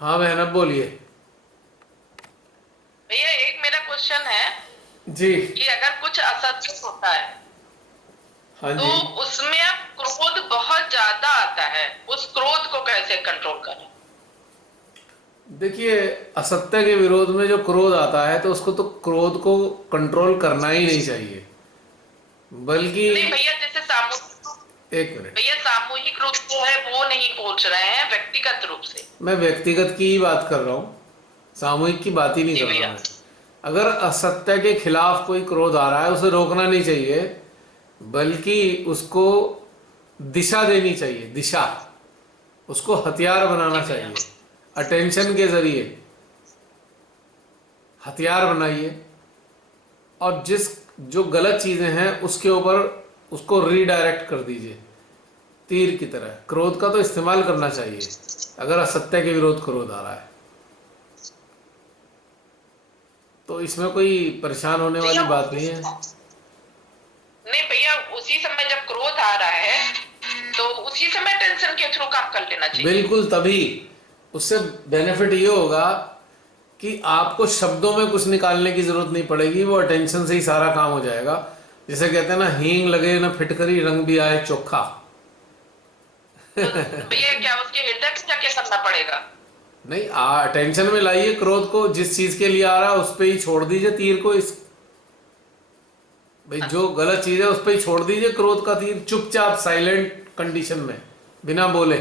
हाँ बहन, अब बोलिए। भैया एक मेरा क्वेश्चन है जी। कि अगर कुछ असत्य होता है हाँ तो जी। उसमें अब क्रोध बहुत ज्यादा आता है, उस क्रोध को कैसे कंट्रोल करें? देखिए, असत्य के विरोध में जो क्रोध आता है तो उसको तो क्रोध को कंट्रोल करना ही नहीं चाहिए, बल्कि। नहीं भैया, जैसे सामूहिक, एक मिनट। भैया सामूहिक रूप जो है वो नहीं पूछ रहे हैं, व्यक्तिगत रूप से। मैं व्यक्तिगत की ही बात कर रहा हूँ, सामूहिक की बात ही नहीं जी कर रहा भैया। मैं। अगर असत्य के खिलाफ कोई क्रोध आ रहा है, उसे रोकना नहीं चाहिए, बल्कि उसको दिशा देनी चाहिए। दिशा, उसको हथियार बनाना जी भैया। चाहिए। अटेंशन के जरिए हथियार बनाइए, और जिस जो गलत चीजें हैं उसके ऊपर उसको रीडायरेक्ट कर दीजिए। तीर की तरह क्रोध का तो इस्तेमाल करना चाहिए, अगर असत्य के विरोध क्रोध आ रहा है तो इसमें कोई परेशान होने भैया वाली बात नहीं है। नहीं भैया, उसी समय जब क्रोध आ रहा है तो उसी समय टेंशन के थ्रू काम कर लेना चाहिए। बिल्कुल, तभी उससे बेनिफिट ये होगा कि आपको शब्दों में कुछ निकालने की जरूरत नहीं पड़ेगी, वो अटेंशन से ही सारा काम हो जाएगा। जैसे कहते हैं ना, हींग लगे ना फिटकरी, रंग भी आए चोखा। तो भैया क्या उसके हृदय पे जाके करना पड़ेगा? नहीं, अटेंशन में लाइए क्रोध को, जिस चीज के लिए आ रहा है उस पे ही छोड़ दीजिए तीर को। इस भाई, जो गलत चीज है उस पे ही छोड़ दीजिए क्रोध का तीर, चुपचाप साइलेंट कंडीशन में, बिना बोले।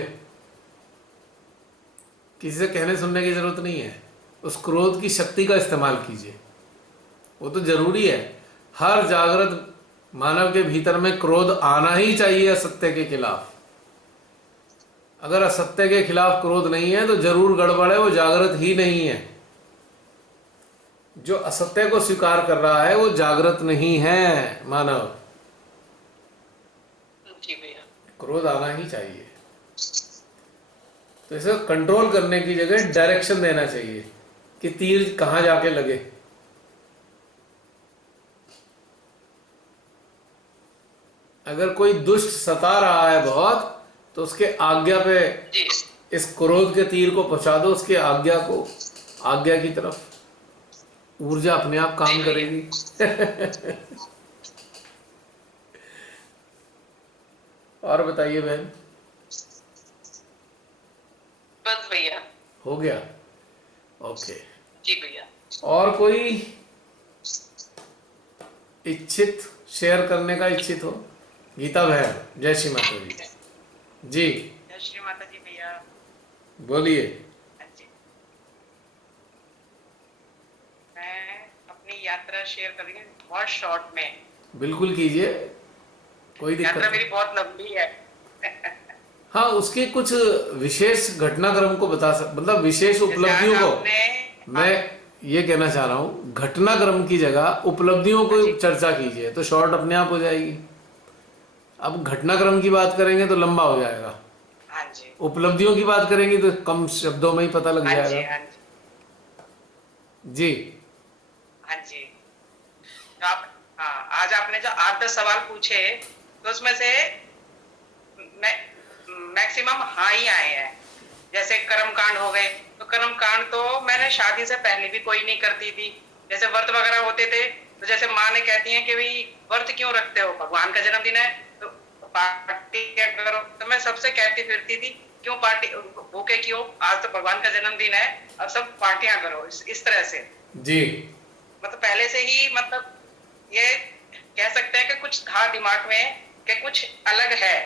किसी से कहने सुनने की जरूरत नहीं है, उस क्रोध की शक्ति का इस्तेमाल कीजिए। वो तो जरूरी है, हर जागृत मानव के भीतर में क्रोध आना ही चाहिए असत्य के खिलाफ। अगर असत्य के खिलाफ क्रोध नहीं है तो जरूर गड़बड़ है, वो जागृत ही नहीं है। जो असत्य को स्वीकार कर रहा है वो जागृत नहीं है मानव। जी भैया। क्रोध आना ही चाहिए, तो इसे कंट्रोल करने की जगह डायरेक्शन देना चाहिए कि तीर कहाँ जाके लगे। अगर कोई दुष्ट सता रहा है बहुत, तो उसके आज्ञा पे जी इस क्रोध के तीर को पहुंचा दो, उसके आज्ञा को, आज्ञा की तरफ। ऊर्जा अपने आप जी काम भैया। करेगी। और बताइए बहन। बस भैया। हो गया? ओके। जी भैया। और कोई इच्छित, शेयर करने का इच्छित हो? गीता बहन, जय श्री माता दी। जी, जय श्री माता जी भैया। बोलिए। हाँ जी। मैं अपनी यात्रा शेयर करेंगे बहुत शॉर्ट में। बिल्कुल कीजिए, कोई दिक्कत यात्रा नहीं। मेरी बहुत लंबी है। हाँ, उसके कुछ विशेष घटनाक्रम को बता मतलब विशेष जैसे आज उपलब्धियों को। आपने मैं ये कहना चाह रहा हूँ, घटनाक्रम की जगह उपलब्धियों हाँ को जी। चर्चा कीजिए तो शॉर्ट अपने आप हो जाएगी। अब घटनाक्रम की बात करेंगे तो लंबा हो जाएगा, हाँ जी। उपलब्धियों की बात करेंगे तो कम शब्दों में ही पता लग हाँ जी। जाएगा। हाँ जी। जी। हाँ जी। तो आप, हाँ, आज आपने जो 8-10 सवाल पूछे तो उसमें से मैक्सिमम हाँ ही आए हैं। जैसे कर्म कांड हो गए, तो कर्म कांड तो मैंने शादी से पहले भी कोई नहीं करती थी। जैसे व्रत वगैरह होते थे, तो जैसे माँ ने कहती है कि भाई व्रत क्यों रखते हो, भगवान का जन्मदिन है तो पार्टी क्या करो, तो मैं सबसे कहती फिरती थी क्यों पार्टी, भूखे क्यों, आज तो भगवान का जन्मदिन है, अब सब पार्टियां करो, इस तरह से। जी। मतलब पहले से ही, मतलब ये कह सकते हैं कि कुछ था दिमाग में कि कुछ अलग है।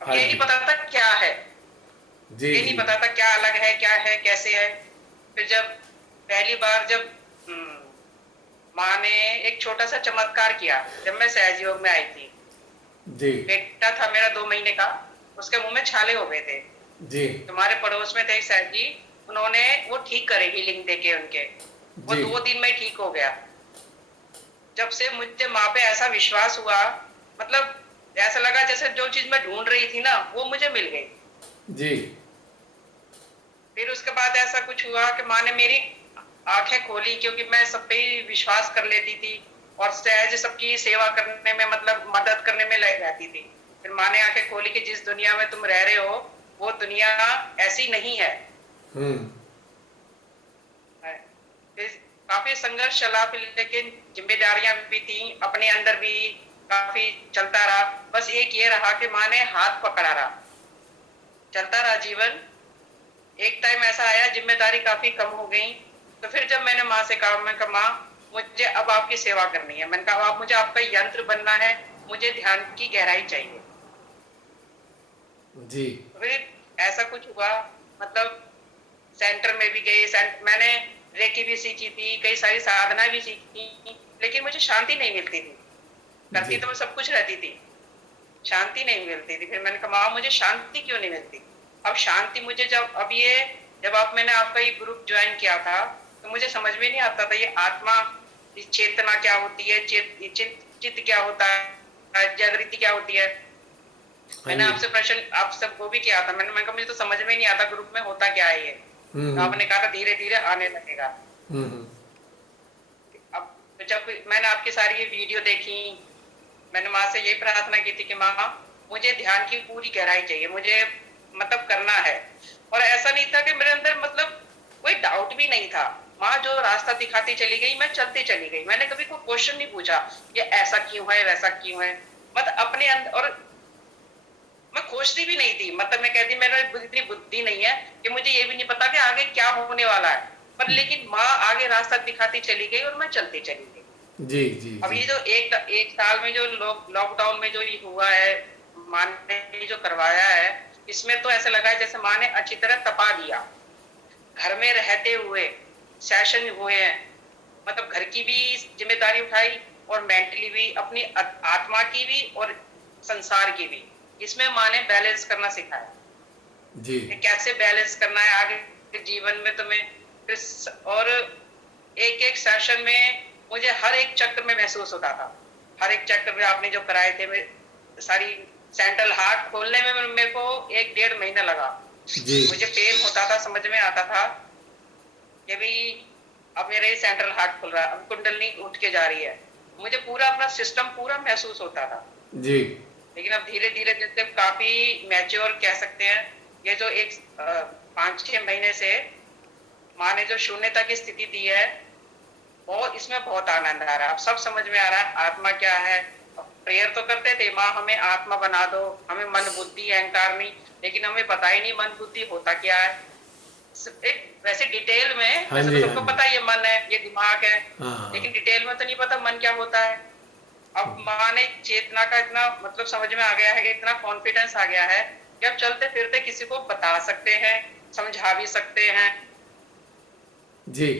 अब हाँ ये नहीं जी। पता था क्या है, जी ये नहीं जी। पता था क्या अलग है, क्या है, कैसे है। फिर जब पहली बार जब माँ ने एक छोटा सा चमत्कार किया, जब मैं सहज में आई थी, जी। बेटा था मेरा 2 महीने का, उसके मुंह में छाले हो गए थे। जी। तुम्हारे पड़ोस में थे सहज जी, उन्होंने वो ठीक करे हीलिंग देके उनके, वो जी। 2 दिन में ठीक हो गया। जब से मुझे माँ पे ऐसा विश्वास हुआ, मतलब ऐसा लगा जैसे जो चीज मैं ढूंढ रही थी ना वो मुझे मिल गई। जी। फिर उसके बाद ऐसा कुछ हुआ कि माँ ने मेरी आंखें खोली, क्योंकि मैं सब पे ही विश्वास कर लेती थी और सहज सबकी सेवा करने में, मतलब मदद करने में रहती थी। फिर माँ ने आंखें खोली कि जिस दुनिया में तुम रह रहे हो वो दुनिया ऐसी नहीं है। हम्म। है। फिर काफी संघर्ष चला, फिर लेकिन जिम्मेदारियां भी थी अपने अंदर भी, काफी चलता रहा। बस एक ये रहा कि माँ ने हाथ पकड़ा रहा, चलता रहा जीवन। एक टाइम ऐसा आया जिम्मेदारी काफी कम हो गई, तो फिर जब मैंने माँ से कहा, मैं कहा माँ मुझे अब आपकी सेवा करनी है, मैंने कहा आप मुझे आपका यंत्र बनना है, मुझे ध्यान की गहराई चाहिए। जी। तो फिर ऐसा कुछ हुआ, मतलब सेंटर में भी गए, मैंने रेकी भी सीखी थी, कई सारी साधना भी सीखी, लेकिन मुझे शांति नहीं मिलती थी। करती जी। तो मैं सब कुछ रहती थी, शांति नहीं मिलती थी। फिर मैंने कहा माँ मुझे शांति क्यों नहीं मिलती। अब शांति मुझे जब आप मैंने आपका ये ग्रुप ज्वाइन किया था, तो मुझे समझ में नहीं आता था ये आत्मा, ये चेतना क्या होती है, चित्त क्या होता है, जागृति क्या होती है। हाँ मैंने जी। आपसे प्रश्न आप सबको भी किया था, मैंने कहा मुझे तो समझ में नहीं आता ग्रुप में होता क्या है ये। तो हम्म। आपने कहा था धीरे धीरे आने लगेगा। हम्म। अब जब मैंने आपकी सारी ये वीडियो देखी, मैंने माँ से यही प्रार्थना की थी कि माँ मुझे ध्यान की पूरी गहराई चाहिए, मुझे मतलब करना है। और ऐसा नहीं था कि मेरे अंदर मतलब कोई डाउट भी नहीं था। माँ जो रास्ता दिखाती चली गई, मैं चलती चली गई, मैंने कभी कोई क्वेश्चन नहीं पूछा ये ऐसा क्यों है वैसा क्यों है। मतलब अपने अंदर, और मैं खोजती भी नहीं थी, मतलब मैं कहती मेरे इतनी बुद्धि नहीं है कि मुझे ये भी नहीं पता कि आगे क्या होने वाला है, पर लेकिन माँ आगे रास्ता दिखाती चली गई और मैं चलती चली गई। जी जी अब जी। ये जो एक साल में जो लॉकडाउन में जो ये हुआ है, माँ ने जो करवाया है, इसमें तो ऐसा लगा है जैसे माँ ने अच्छी तरह तपा दिया। घर में रहते हुए सेशन हुए हैं, मतलब घर की भी जिम्मेदारी उठाई और मेंटली भी, अपनी आत्मा की भी और संसार की भी। इसमें माँ ने बैलेंस करना सिखाया जी। कि कैसे बैलेंस करना है आगे जीवन में तुम्हें। और एक एक सेशन में मुझे हर एक चक्र में महसूस होता था, हर एक चक्र में आपने जो कराए थे, सारी सेंट्रल हार्ट खोलने में मेरे को 1-1.5 महीना लगा। जी। मुझे पेन होता था, समझ में आता था कि भी अब मेरे सेंट्रल हार्ट खुल रहा है, अब कुंडलनी उठ के जा रही है, मुझे पूरा अपना सिस्टम पूरा महसूस होता था। जी। लेकिन अब धीरे धीरे जैसे काफी मैच्योर कह सकते हैं, ये जो 5-6 महीने से माँ ने जो शून्यता की स्थिति दी है, बहुत इसमें बहुत आनंद आ रहा है। अब सब समझ में आ रहा है आत्मा क्या है। प्रेयर तो करते थे माँ हमें आत्मा बना दो, हमें मन बुद्धि अहंकार नहीं, लेकिन हमें पता ही नहीं मन बुद्धि होता क्या है। एक वैसे डिटेल में, हाँ वैसे तो जी। हाँ सबको जी। पता है ये मन है ये दिमाग है, हाँ। लेकिन डिटेल में तो नहीं पता मन क्या होता है। अब माँ ने चेतना का इतना मतलब समझ में आ गया है कि इतना कॉन्फिडेंस आ गया है कि अब चलते फिरते किसी को बता सकते हैं, समझा भी सकते हैं। जी।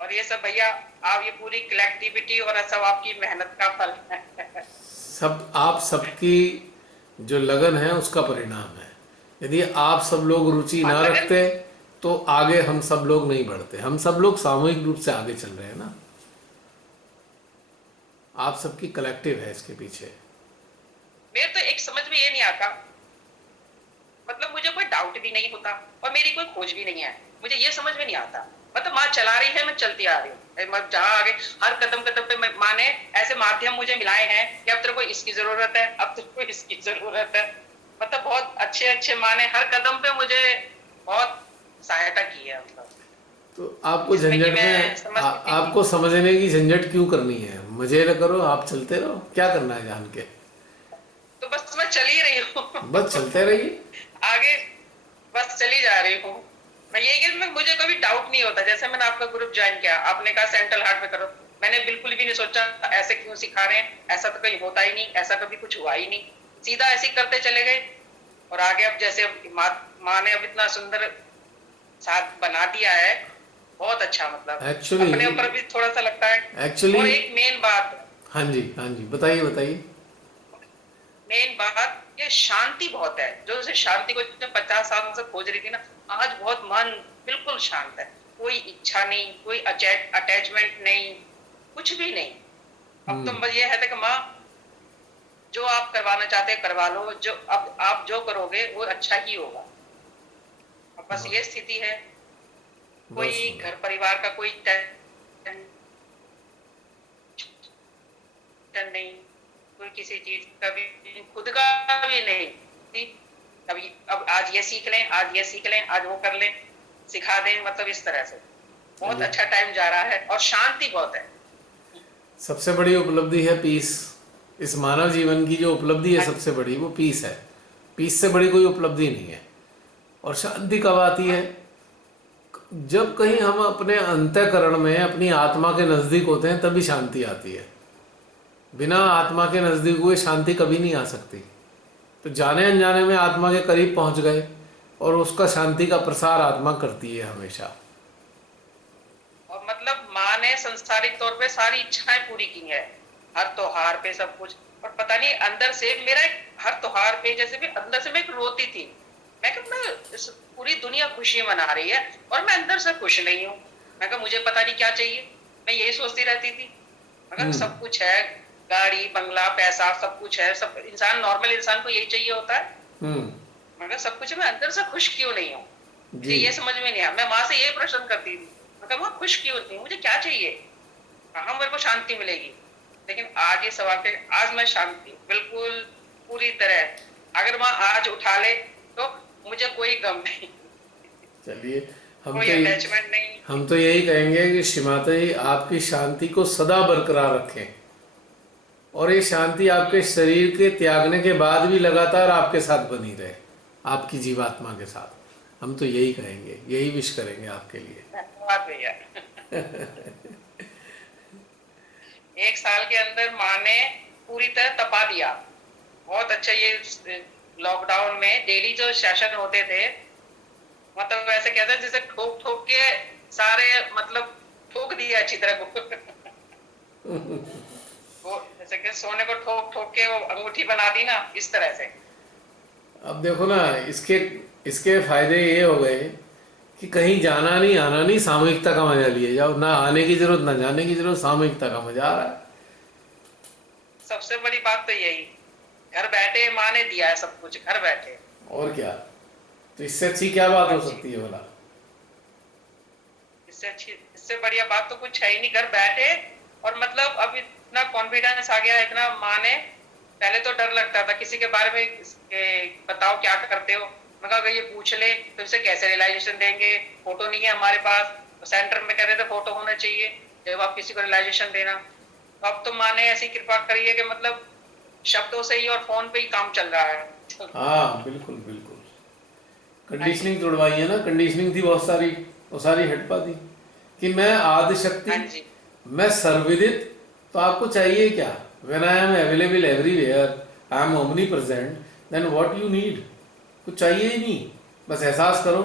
और ये सब भैया आप ये पूरी कलेक्टिविटी और सब आपकी मेहनत का फल है। सब आप सबकी जो लगन है उसका परिणाम है। यदि आप सब लोग रुचि हाँ ना लगन। रखते तो आगे हम सब लोग नहीं बढ़ते। हम सब लोग सामूहिक रूप से आगे चल रहे हैं ना। आप सबकी कलेक्टिव है इसके पीछे। मेरे तो एक समझ में ये नहीं आता, मतलब मुझे कोई डाउट भी नहीं होता और मेरी कोई खोज भी नहीं है, मुझे ये समझ में नहीं आता। मतलब माँ चला रही है, मैं चलती आ रही हूँ, मैं जहाँ आगे हर कदम कदम पे माँ ने ऐसे माध्यम मुझे मिलाए हैं कि अब तेरे को इसकी जरूरत है, अब तेरे को इसकी जरूरत है। मतलब बहुत अच्छे अच्छे माँ ने हर कदम पे मुझे बहुत सहायता की है, मतलब तो आपको जिसमें कि झंझट मैं में समझती थी कि आपको समझने की झंझट क्यों करनी है? मजे न करो, आप चलते रहो, क्या करना है जान के। तो बस मैं चल ही रही बस हूँ। चलते रहिए। आगे बस चली जा रही हूँ। मैं यही कि मुझे कभी डाउट नहीं होता। जैसे मैंने आपका ग्रुप ज्वाइन किया, आपने कहा सेंट्रल हार्ट में करो, मैंने बिल्कुल भी नहीं सोचा ऐसे क्यों सिखा रहे हैं, ऐसा तो कहीं होता ही नहीं, ऐसा कभी कुछ हुआ ही नहीं, सीधा ऐसे ही करते चले गए। और आगे अब जैसे माँ ने अब इतना सुंदर साथ बना दिया है, बहुत अच्छा, मतलब एक्चुअली अपने ऊपर भी थोड़ा सा लगता है। एक्चुअली और एक मेन बात, हाँ जी, हाँ जी, बताइए बताइए। ये शांति बहुत है। जो उसे शांति को 50 साल से खोज रही थी ना, आज बहुत मन बिल्कुल शांत है। कोई इच्छा नहीं, कोई अटैचमेंट नहीं, कुछ भी नहीं। अब तो बस ये है कि माँ जो आप करवाना चाहते हैं करवा लो, जो अब आप जो करोगे वो अच्छा ही होगा। अब बस बस ये स्थिति है। बस कोई घर परिवार का कोई टेंशन नहीं, कोई किसी चीज का भी, खुद का भी नहीं। कभी अब आज ये सीख लें, आज ये सीख लें, आज वो कर लें, सिखा दें, मतलब इस तरह से बहुत अच्छा टाइम जा रहा है और शांति बहुत है। सबसे बड़ी उपलब्धि है पीस। इस मानव जीवन की जो उपलब्धि है सबसे बड़ी, वो पीस है। पीस से बड़ी कोई उपलब्धि नहीं है। और शांति कब आती है? जब कहीं हम अपने अंतःकरण में अपनी आत्मा के नज़दीक होते हैं, तभी शांति आती है। बिना आत्मा के नज़दीक हुए शांति कभी नहीं आ सकती। तो जाने अनजाने में आत्मा के करीब पहुंच गए, और उसका शांति का प्रसार आत्मा करती है हमेशा। और मतलब माँ ने संसारिक तौर पे सारी इच्छाएं पूरी की है, हर त्योहार पे सब कुछ। और पता नहीं अंदर से मेरा हर त्योहार पे जैसे भी अंदर से मैं एक रोती थी, मैं कहा मैं पूरी दुनिया खुशी मना रही है और मैं अंदर से खुश नहीं हूँ। मैं कहा मुझे पता नहीं क्या चाहिए, मैं यही सोचती रहती थी। मगर सब कुछ है, गाड़ी बंगला पैसा सब कुछ है, सब इंसान नॉर्मल इंसान को यही चाहिए होता है। मगर सब कुछ मैं अंदर से खुश क्यों नहीं हूँ, मुझे ये समझ में नहीं आया। मैं माँ से यही प्रश्न करती थी, मैं कहा माँ खुश क्यों नहीं, मुझे क्या चाहिए, कहाँ मेरे को शांति मिलेगी। लेकिन आज ये सवाल पे आज मैं शांति बिल्कुल पूरी तरह, अगर माँ आज उठा ले तो मुझे कोई गम नहीं। चलिए, कोई अटैचमेंट नहीं। हम तो यही कहेंगे कि श्री माता जी आपकी शांति को सदा बरकरार रखें, और ये शांति आपके शरीर के त्यागने के बाद भी लगातार आपके साथ बनी रहे, आपकी जीवात्मा के साथ। हम तो यही कहेंगे, यही विश करेंगे आपके लिए। धन्यवाद भैया। 1 साल के अंदर माँ ने पूरी तरह तपा दिया। बहुत अच्छा, ये लॉकडाउन में डेली जो सेशन होते थे, मतलब ऐसे कहते हैं जैसे ठोक ठोक के सारे, मतलब ठोक दिया अच्छी तरह को। वो जैसे कि सोने को ठोक ठोक के वो अंगूठी बना दी ना, इस तरह से। अब देखो ना, इसके इसके फायदे ये हो गए कि कहीं जाना नहीं आना नहीं, सामूहिकता का मजा लिए जाओ। ना आने की जरूरत ना जाने की जरूरत, सामूहिकता का मजा आ रहा है। सबसे बड़ी बात तो यही, घर बैठे माँ ने दिया है सब कुछ, घर बैठे। और क्या, तो इससे अच्छी क्या बात हो सकती है बोला? इससे अच्छी, इससे बढ़िया बात तो कुछ है ही नहीं, घर बैठे। और मतलब अब इतना कॉन्फिडेंस आ गया, इतना माँ ने, पहले तो डर लगता था किसी के बारे में बताओ क्या करते हो, मगर अगर ये पूछ ले तो इसे कैसे रियलाइजेशन देंगे, फोटो नहीं है हमारे पास। तो सेंटर में कहते थे फोटो होना चाहिए जब आप किसी को रियलाइजेशन देना। तो अब तो माँ ने ऐसी कृपा करी है कि मतलब शब्दों से ही और फोन पे ही काम चल रहा है। हाँ बिल्कुल बिल्कुल, कंडीशनिंग तोड़वाई है ना, कंडीशनिंग थी बहुत सारी, वो सारी हट पाती कि मैं आदिशक्ति, मैं सर्वविदित, तो आपको चाहिए क्या? When I am available everywhere, I am omnipresent, then what you need? कुछ चाहिए ही नहीं, बस एहसास करो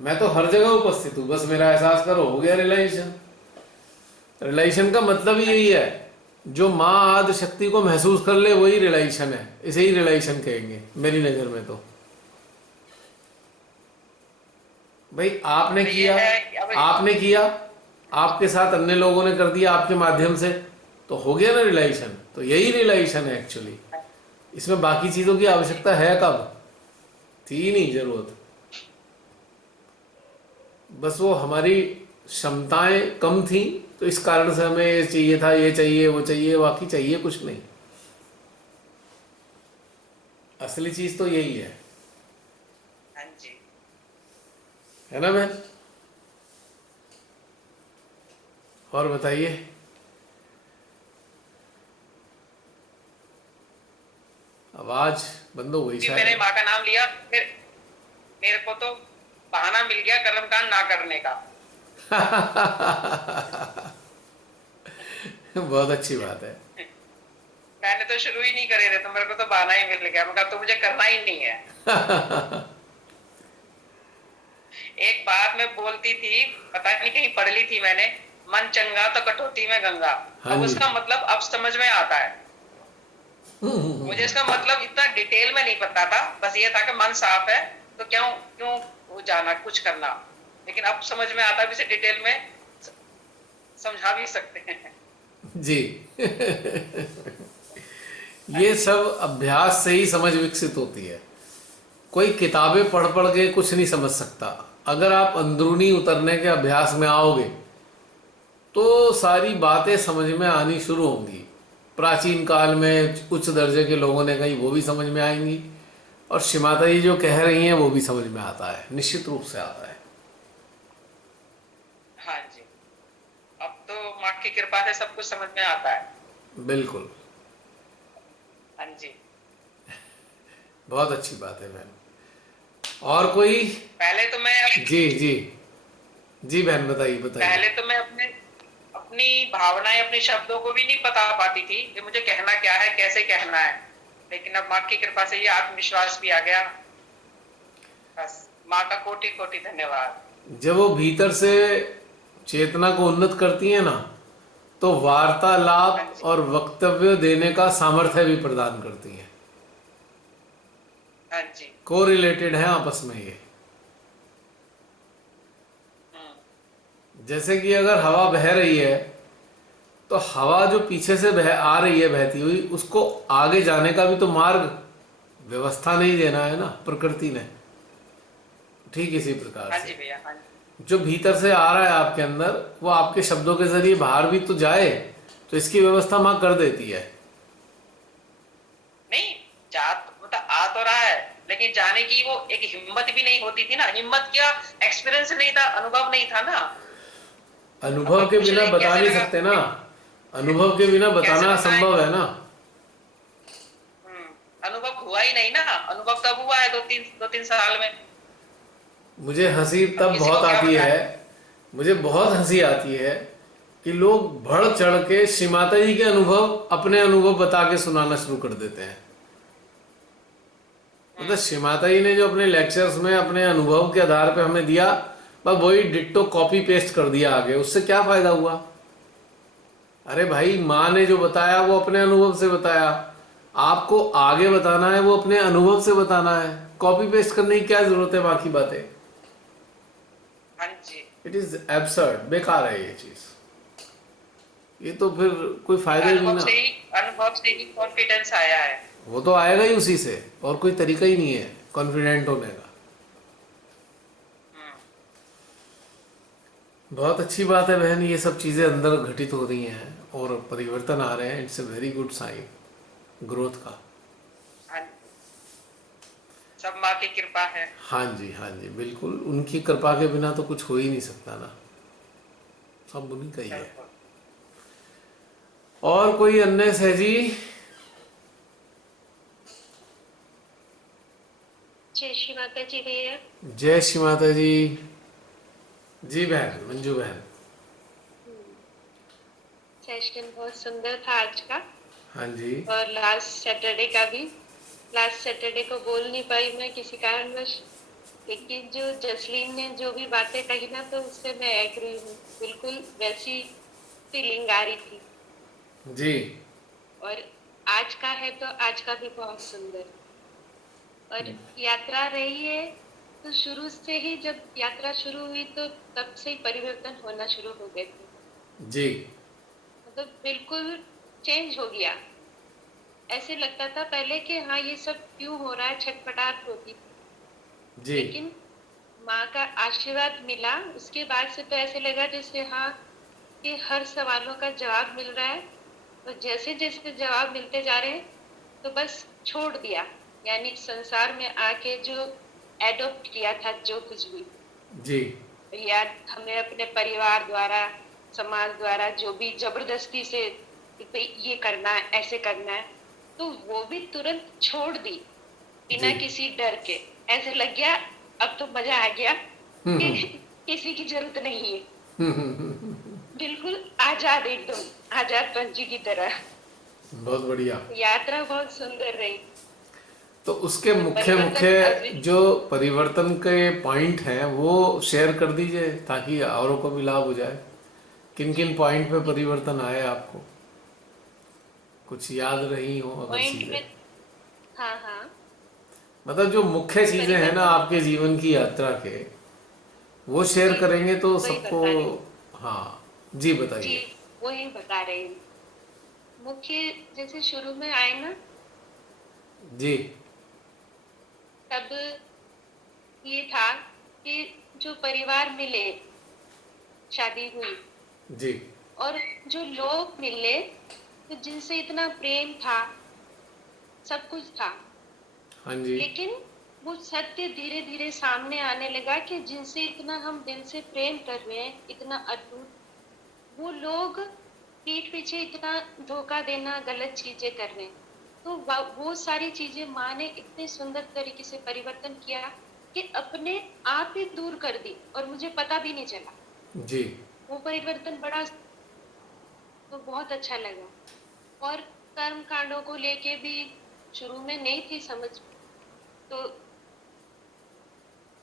मैं तो हर जगह उपस्थित हूँ, बस मेरा एहसास करो, हो गया रियलाइजेशन। रियलाइजेशन का मतलब ही यही है, जो माँ आदि शक्ति को महसूस कर ले वही रियलाइजेशन है। इसे ही रियलाइजेशन कहेंगे मेरी नज़र में। तो भाई आपने किया, आपने किया, आपके साथ अन्य लोगों ने कर दिया आपके माध्यम से, तो हो गया ना रियलाइजेशन। तो यही रियलाइजेशन है एक्चुअली। इसमें बाकी चीज़ों की आवश्यकता है कब? थी ही नहीं जरूरत, बस वो हमारी क्षमताएं कम थी, तो इस कारण से हमें ये चाहिए था, ये चाहिए, वो चाहिए, बाकी चाहिए कुछ नहीं। असली चीज तो यही है। हाँ जी, है ना बहन? और बताइए। आवाज बंद हो गई शायद। मैंने माँ का नाम लिया, फिर मेरे को तो बहाना मिल गया कर्मकांड ना करने का। बहुत अच्छी बात है। मैंने तो शुरू ही नहीं करे थे, तो मेरे को तो बहाना ही मिल गया। मैं कहा तो मुझे करना ही नहीं है। एक बात मैं बोलती थी, पता नहीं कहीं पढ़ ली थी मैंने, मन चंगा तो कटौती में गंगा। अब उसका मतलब अब समझ में आता है। मुझे इसका मतलब इतना डिटेल में नहीं पता था, बस ये था कि मन साफ है तो क्यों क्यों जाना कुछ करना। लेकिन अब समझ में आता है, इसे डिटेल में समझा भी सकते हैं जी। ये सब अभ्यास से ही समझ विकसित होती है। कोई किताबें पढ़ पढ़ के कुछ नहीं समझ सकता। अगर आप अंदरूनी उतरने के अभ्यास में आओगे तो सारी बातें समझ में आनी शुरू होंगी। प्राचीन काल में उच्च दर्जे के लोगों ने कही, वो भी समझ में आएंगी, और श्री माता जी जो कह रही हैं वो भी समझ में आता है, निश्चित रूप से आता है। हाँ जी, अब तो माँ की कृपा से सब कुछ समझ में आता है। बिल्कुल, हाँ जी। बहुत अच्छी बात है बहन। और कोई? पहले तो मैं जी जी, जी बहन बताइए बताइए। पहले तो मैं अपने अपनी भावनाएं, अपने शब्दों को भी नहीं बता पाती थी कि मुझे कहना क्या है, कैसे कहना है। लेकिन अब माँ की कृपा से ये आत्मविश्वास भी आ गया। बस माँ का कोटि कोटि धन्यवाद। जब वो भीतर से चेतना को उन्नत करती है ना, तो हाँ वार्तालाप जी। और वक्तव्य देने का सामर्थ्य भी प्रदान करती हैं। हाँ जी। को रिलेटेड है आपस में ये। हम्म। जैसे कि अगर हवा बह रही है, तो हवा जो पीछे से बह आ रही है बहती हुई, उसको आगे जाने का भी तो मार्ग व्यवस्था नहीं देना है ना प्रकृति ने। ठीक इसी प्रकार हाँ से जी भैया, हाँ जी। जो भीतर से आ रहा है आपके अंदर, वो आपके शब्दों के जरिए बाहर भी तो जाए। तो इसकी व्यवस्था माँ कर देती है। नहीं, जा मतलब आ तो रहा है, लेकिन जाने की वो एक हिम्मत भी नहीं होती थी ना। हिम्मत क्या, एक्सपीरियंस नहीं था, अनुभव नहीं था ना। अब अनुभव कोई के पूछ बिना ले बता कैसे नहीं लगा, सकते ना। अनुभव के बिना कैसे बताना बताएं। असंभव है ना। अनुभव हुआ ही नहीं ना। अनुभव तब हुआ है दो तीन साल में। मुझे हंसी अब तब किसी बहुत को क्या आती बताएं। है, मुझे बहुत हंसी आती है कि लोग बढ़ चढ़ के श्री माता जी के अनुभव, अपने अनुभव बता के सुनाना शुरू कर देते हैं। मतलब हम्म। श्री माता जी ने जो अपने लेक्चर्स में अपने अनुभव के आधार पे हमें दिया, बस वही डिट्टो कॉपी पेस्ट कर दिया आगे। उससे क्या फायदा हुआ? अरे भाई, माँ ने जो बताया वो अपने अनुभव से बताया। आपको आगे बताना है वो अपने अनुभव से बताना है। कॉपी पेस्ट करने की क्या जरूरत है बाकी बातें? हाँ जी। इट इज एब्सर्ड, बेकार है ये चीज। ये तो फिर कोई फायदा ही नहीं ना। अनुभव से ही कॉन्फिडेंस आया है। वो तो आएगा ही उसी से, और कोई तरीका ही नहीं है कॉन्फिडेंट होने का। हम्म। बहुत अच्छी बात है बहन, ये सब चीज़ें अंदर घटित हो रही हैं और परिवर्तन आ रहे हैं। It's a very good sign growth का। हाँ जी, सब माँ की कृपा है। हाँ जी हाँ जी, बिल्कुल उनकी कृपा के बिना तो कुछ हो ही नहीं सकता ना। सब उन्हीं का ही है। बिल्कुल। और कोई अन्य सहजी? जय श्री माता जी भैया। जय श्री माता जी। जी बहन मंजू बहन। सेशन बहुत सुंदर था आज का, हाँ जी। और लास्ट सैटरडे का भी। लास्ट सैटरडे को बोल नहीं पाई मैं किसी कारणवश, लेकिन जो जसलीन ने जो भी बातें कही ना, तो उससे मैं एग्री हूँ। बिल्कुल वैसी फीलिंग आ रही थी। जी और आज का है तो आज का भी बहुत सुंदर। और यात्रा रही है तो शुरू से ही, जब यात्रा शुरू हुई तो तब से ही परिवर्तन होना शुरू हो गए थे। जी मतलब बिल्कुल चेंज हो गया। ऐसे लगता था पहले कि हाँ ये सब क्यों हो रहा है, छटपटाहट होती थी। जी लेकिन माँ का आशीर्वाद मिला उसके बाद से, तो ऐसे लगा जैसे हाँ कि हर सवालों का जवाब मिल रहा है। तो जैसे जैसे जवाब मिलते जा रहे हैं, तो बस छोड़ दिया। यानी संसार में आके जो एडॉप्ट किया था जो कुछ भी, जी या हमें अपने परिवार द्वारा, समाज द्वारा जो भी जबरदस्ती से कि ये करना है, ऐसे करना है, तो वो भी तुरंत छोड़ दी जी। बिना किसी डर के। ऐसे लग गया अब तो मजा आ गया कि किसी की जरूरत नहीं है। बिल्कुल आजाद, एकदम आजाद पंछी की तरह। बहुत बढ़िया। यात्रा बहुत सुंदर रही। तो उसके और मुख्य परिवर्तन मुख्य अभी जो परिवर्तन के पॉइंट हैं वो शेयर कर दीजिए, ताकि औरों को भी लाभ हो जाए। किन किन पॉइंट पे परिवर्तन आए आपको, कुछ याद रही हो अगर पॉइंट चीजें? में। हाँ हाँ। मतलब जो मुख्य चीजें हैं ना परिवर्तन। आपके जीवन की यात्रा के, वो शेयर जी, करेंगे तो वही सबको। बता रही। हाँ जी जी, बताइए। वही बता रही हूँ। मुख्य जैसे शुरू में आए ना, जी तब ये था कि जो परिवार मिले, शादी हुई, जी और जो लोग मिले तो जिनसे इतना प्रेम था, सब कुछ था, हाँ जी लेकिन वो सत्य धीरे धीरे सामने आने लगा कि जिनसे इतना हम दिल से प्रेम कर रहे हैं, इतना अटूट, वो लोग पीठ पीछे इतना धोखा देना, गलत चीजें कर रहे हैं। तो वो सारी चीजें माँ ने इतने सुंदर तरीके से परिवर्तन किया कि अपने आप ही दूर कर दी और मुझे पता भी नहीं चला। जी वो परिवर्तन बड़ा, तो बहुत अच्छा लगा। और कर्म कांडों को लेके भी शुरू में नहीं थी समझ, तो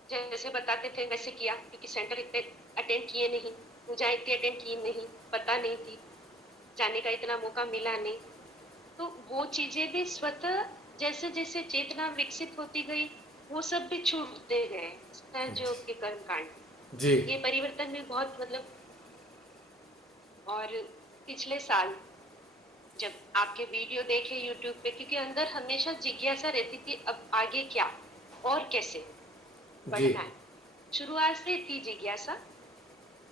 जैसे बताते थे वैसे किया, क्योंकि सेंटर इतने अटेंड किए नहीं, पूजा इतनी अटेंड की नहीं, पता नहीं थी, जाने का इतना मौका मिला नहीं। तो वो चीजें भी स्वतः जैसे जैसे चेतना विकसित होती गई, वो सब भी छूटते गए, सहयोग के कर्म कांड। जी ये परिवर्तन भी बहुत मतलब। और पिछले साल जब आपके वीडियो देखे यूट्यूब पे, क्योंकि अंदर हमेशा जिज्ञासा रहती थी, अब आगे क्या और कैसे जी बढ़ना है। शुरुआत से थी जिज्ञासा,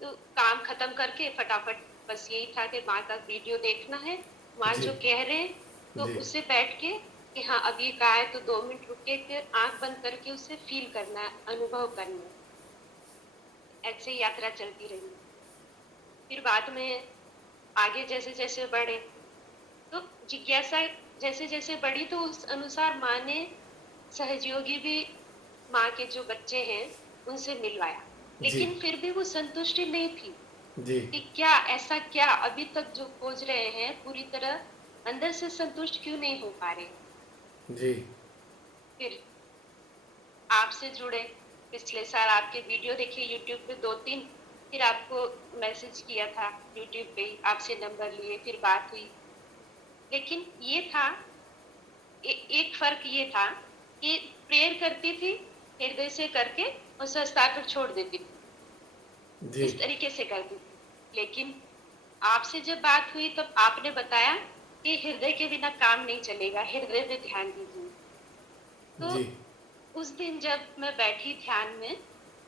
तो काम खत्म करके फटाफट बस यही था कि माँ का वीडियो देखना है, माँ जी जो कह रहे हैं तो जी उससे बैठ के कि हाँ अब ये कहा है तो 2 मिनट रुक के फिर आंख बंद करके उसे फील करना है, अनुभव करना है। ऐसे ही यात्रा चलती रही। फिर बाद में आगे जैसे जैसे बढ़े, तो जिज्ञासा जैसे जैसे बढ़ी, तो उस अनुसार माँ ने सहयोगी भी, माँ के जो बच्चे हैं उनसे मिलवाया। जी लेकिन फिर भी वो संतुष्टि नहीं थी जी कि क्या ऐसा, क्या अभी तक जो खोज रहे हैं पूरी तरह अंदर से संतुष्ट क्यों नहीं हो पा रहे। जी फिर आपसे जुड़े, पिछले साल आपके वीडियो देखे यूट्यूब पे 2-3, फिर आपको मैसेज किया था यूट्यूब पे, आपसे नंबर लिए, फिर बात हुई। लेकिन ये था एक फर्क ये था कि प्रेयर करती थी हृदय से करके और संस्कार पर छोड़ देती थी, जी इस तरीके से करती थी। लेकिन आपसे जब बात हुई तब आपने बताया कि हृदय के बिना काम नहीं चलेगा, हृदय पे ध्यान दीजिए। तो जी उस दिन जब मैं बैठी ध्यान में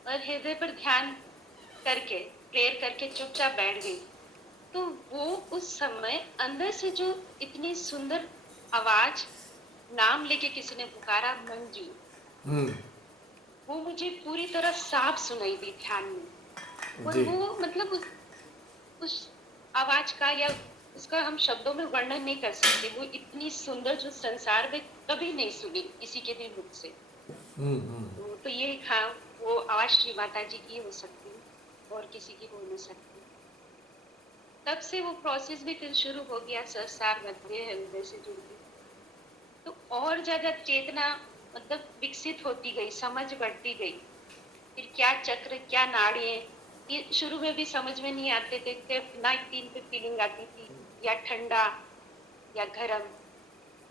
और हृदय पर ध्यान करके प्रेयर करके चुपचाप बैठ गई, तो वो उस समय अंदर से जो इतनी सुंदर आवाज, नाम लेके किसी ने पुकारा, मंजू, हम्म वो मुझे पूरी तरह साफ सुनाई दी ध्यान में। और जी वो मतलब उस आवाज का या उसका हम शब्दों में वर्णन नहीं कर सकते। वो इतनी सुंदर जो संसार में कभी नहीं सुनी किसी के भी मुख से। तो ये हाँ, वो आवाज श्री माता जी की हो सकती है और किसी की हो नहीं सकती। तब से वो प्रोसेस भी फिर शुरू हो गया, संसार मध्य हृदय से जुड़ गई, तो और ज्यादा चेतना मतलब विकसित होती गई, समझ बढ़ती गई। फिर क्या चक्र, क्या नाड़ी है, ये शुरू में भी समझ में नहीं आते थे। नाइट 3 पे फीलिंग आती थी, या ठंडा या गर्म।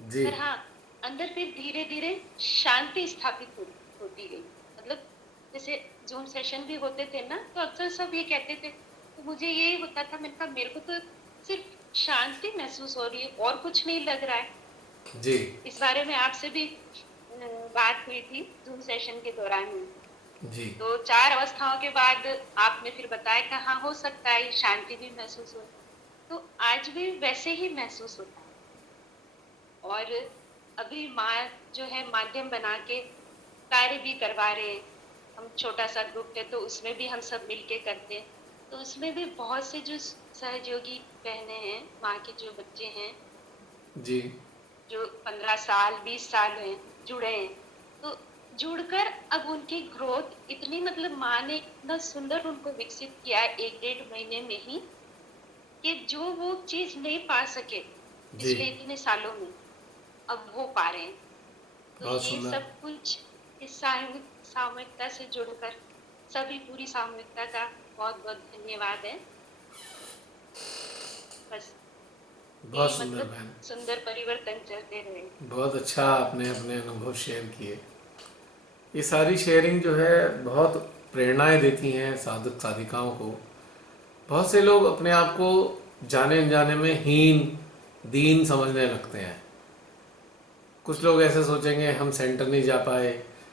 जी पर हाँ, अंदर फिर धीरे धीरे शांति स्थापित होती गई। मतलब जैसे जूम सेशन भी होते थे ना, तो अक्सर सब ये कहते थे, तो मुझे ये होता था, मैंने कहा मेरे को तो सिर्फ शांति महसूस हो रही है और कुछ नहीं लग रहा है। जी इस बारे में आपसे भी बात हुई थी जूम सेशन के दौरान ही। जी तो 4 अवस्थाओं के बाद आपने फिर बताया कि हाँ हो सकता है शांति भी महसूस हो, तो आज भी वैसे ही महसूस होता है। और अभी माँ जो है माध्यम बना के कार्य भी करवा रहे हैं। हम छोटा सा ग्रुप है तो उसमें भी हम सब मिलके करते हैं, तो उसमें भी बहुत से जो सहयोगी बहनें हैं, माँ के जो बच्चे हैं जी जो 15 साल 20 साल हैं, जुड़े हैं, तो जुड़कर अब उनकी ग्रोथ इतनी, मतलब माँ ने इतना सुंदर उनको विकसित किया है 1-1.5 महीने में ही, कि जो वो चीज नहीं पा सके जी पिछले इतने सालों में, अब वो पा रहे हैं। तो बहुत ये सुंदर। सब कुछ इस सामूहिकता से जुड़कर सभी पूरी सामूहिकता का बहुत बहुत धन्यवाद है। बस बहुत यही सुंदर मतलब बहन, सुंदर परिवर्तन चलते रहे। बहुत अच्छा आपने अपने अनुभव शेयर किए। ये सारी शेयरिंग जो है बहुत प्रेरणाएं देती हैं साधक साधिकाओं को। बहुत से लोग अपने आप को जाने अनजाने में हीन दीन समझने लगते हैं। कुछ लोग ऐसे सोचेंगे हम सेंटर नहीं जा पाए,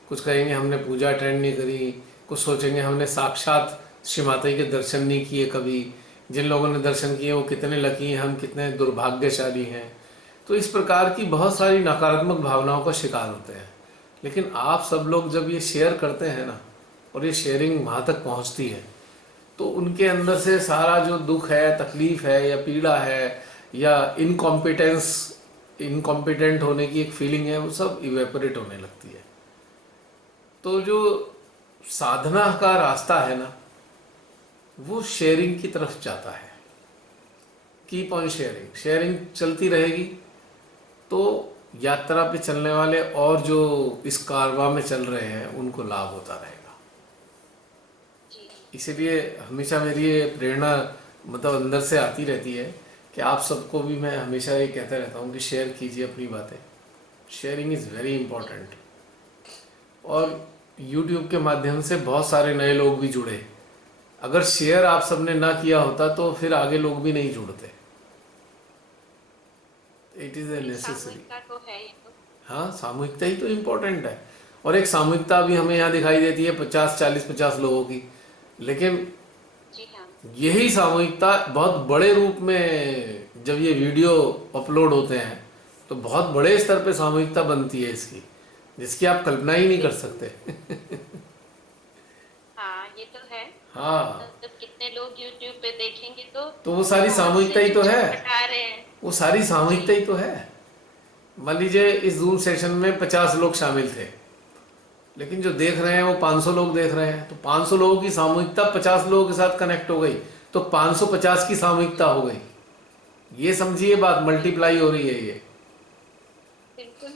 कुछ कहेंगे हमने पूजा अटेंड नहीं करी, कुछ सोचेंगे हमने साक्षात श्री माता जी के दर्शन नहीं किए कभी। जिन लोगों ने दर्शन किए वो कितने लकी हैं, हम कितने दुर्भाग्यशाली हैं। तो इस प्रकार की बहुत सारी नकारात्मक भावनाओं का शिकार होते हैं। लेकिन आप सब लोग जब ये शेयर करते हैं ना, और ये शेयरिंग वहाँ तक पहुँचती है, तो उनके अंदर से सारा जो दुख है, तकलीफ है या पीड़ा है या इनकॉम्पिटेंट होने की एक फीलिंग है, वो सब इवेपोरेट होने लगती है। तो जो साधना का रास्ता है ना, वो शेयरिंग की तरफ जाता है। कीप ऑन शेयरिंग, शेयरिंग चलती रहेगी तो यात्रा पे चलने वाले और जो इस कारवां में चल रहे हैं उनको लाभ होता रहेगा। जी। इसीलिए हमेशा मेरी ये प्रेरणा मतलब अंदर से आती रहती है कि आप सबको भी मैं हमेशा ये कहता रहता हूँ कि शेयर कीजिए अपनी बातें। Sharing is very important. और YouTube के माध्यम से बहुत सारे नए लोग भी जुड़े। अगर शेयर आप सबने ना किया होता तो फिर आगे लोग भी नहीं जुड़ते। इट इज़ ए ये नेसेसरी। सामूहिकता तो है ये तो। हाँ, सामूहिकता ही तो इम्पोर्टेंट है। और एक सामूहिकता भी हमें यहाँ दिखाई देती है 50 40 50 लोगों की, लेकिन जी हाँ। यही सामूहिकता बहुत बड़े रूप में जब ये वीडियो अपलोड होते हैं तो बहुत बड़े स्तर पे सामूहिकता बनती है इसकी, जिसकी आप कल्पना ही नहीं कर सकते। हाँ ये तो है। हाँ, मतलब कितने लोग यूट्यूब पे देखेंगे तो वो सारी बहुत सामूहिकता से ही जो तो है। छटपटा रहे हैं। वो सारी सामूहिकता ही जी। तो है। मान लीजिए इस जूम सेशन में 50 लोग शामिल थे, लेकिन जो देख रहे हैं वो 500 लोग देख रहे हैं, तो 500 लोगों की सामूहिकता 50 लोगों के साथ कनेक्ट हो गई, तो 550 की सामूहिकता हो गई। ये समझिए बात, मल्टीप्लाई हो रही है ये। बिल्कुल,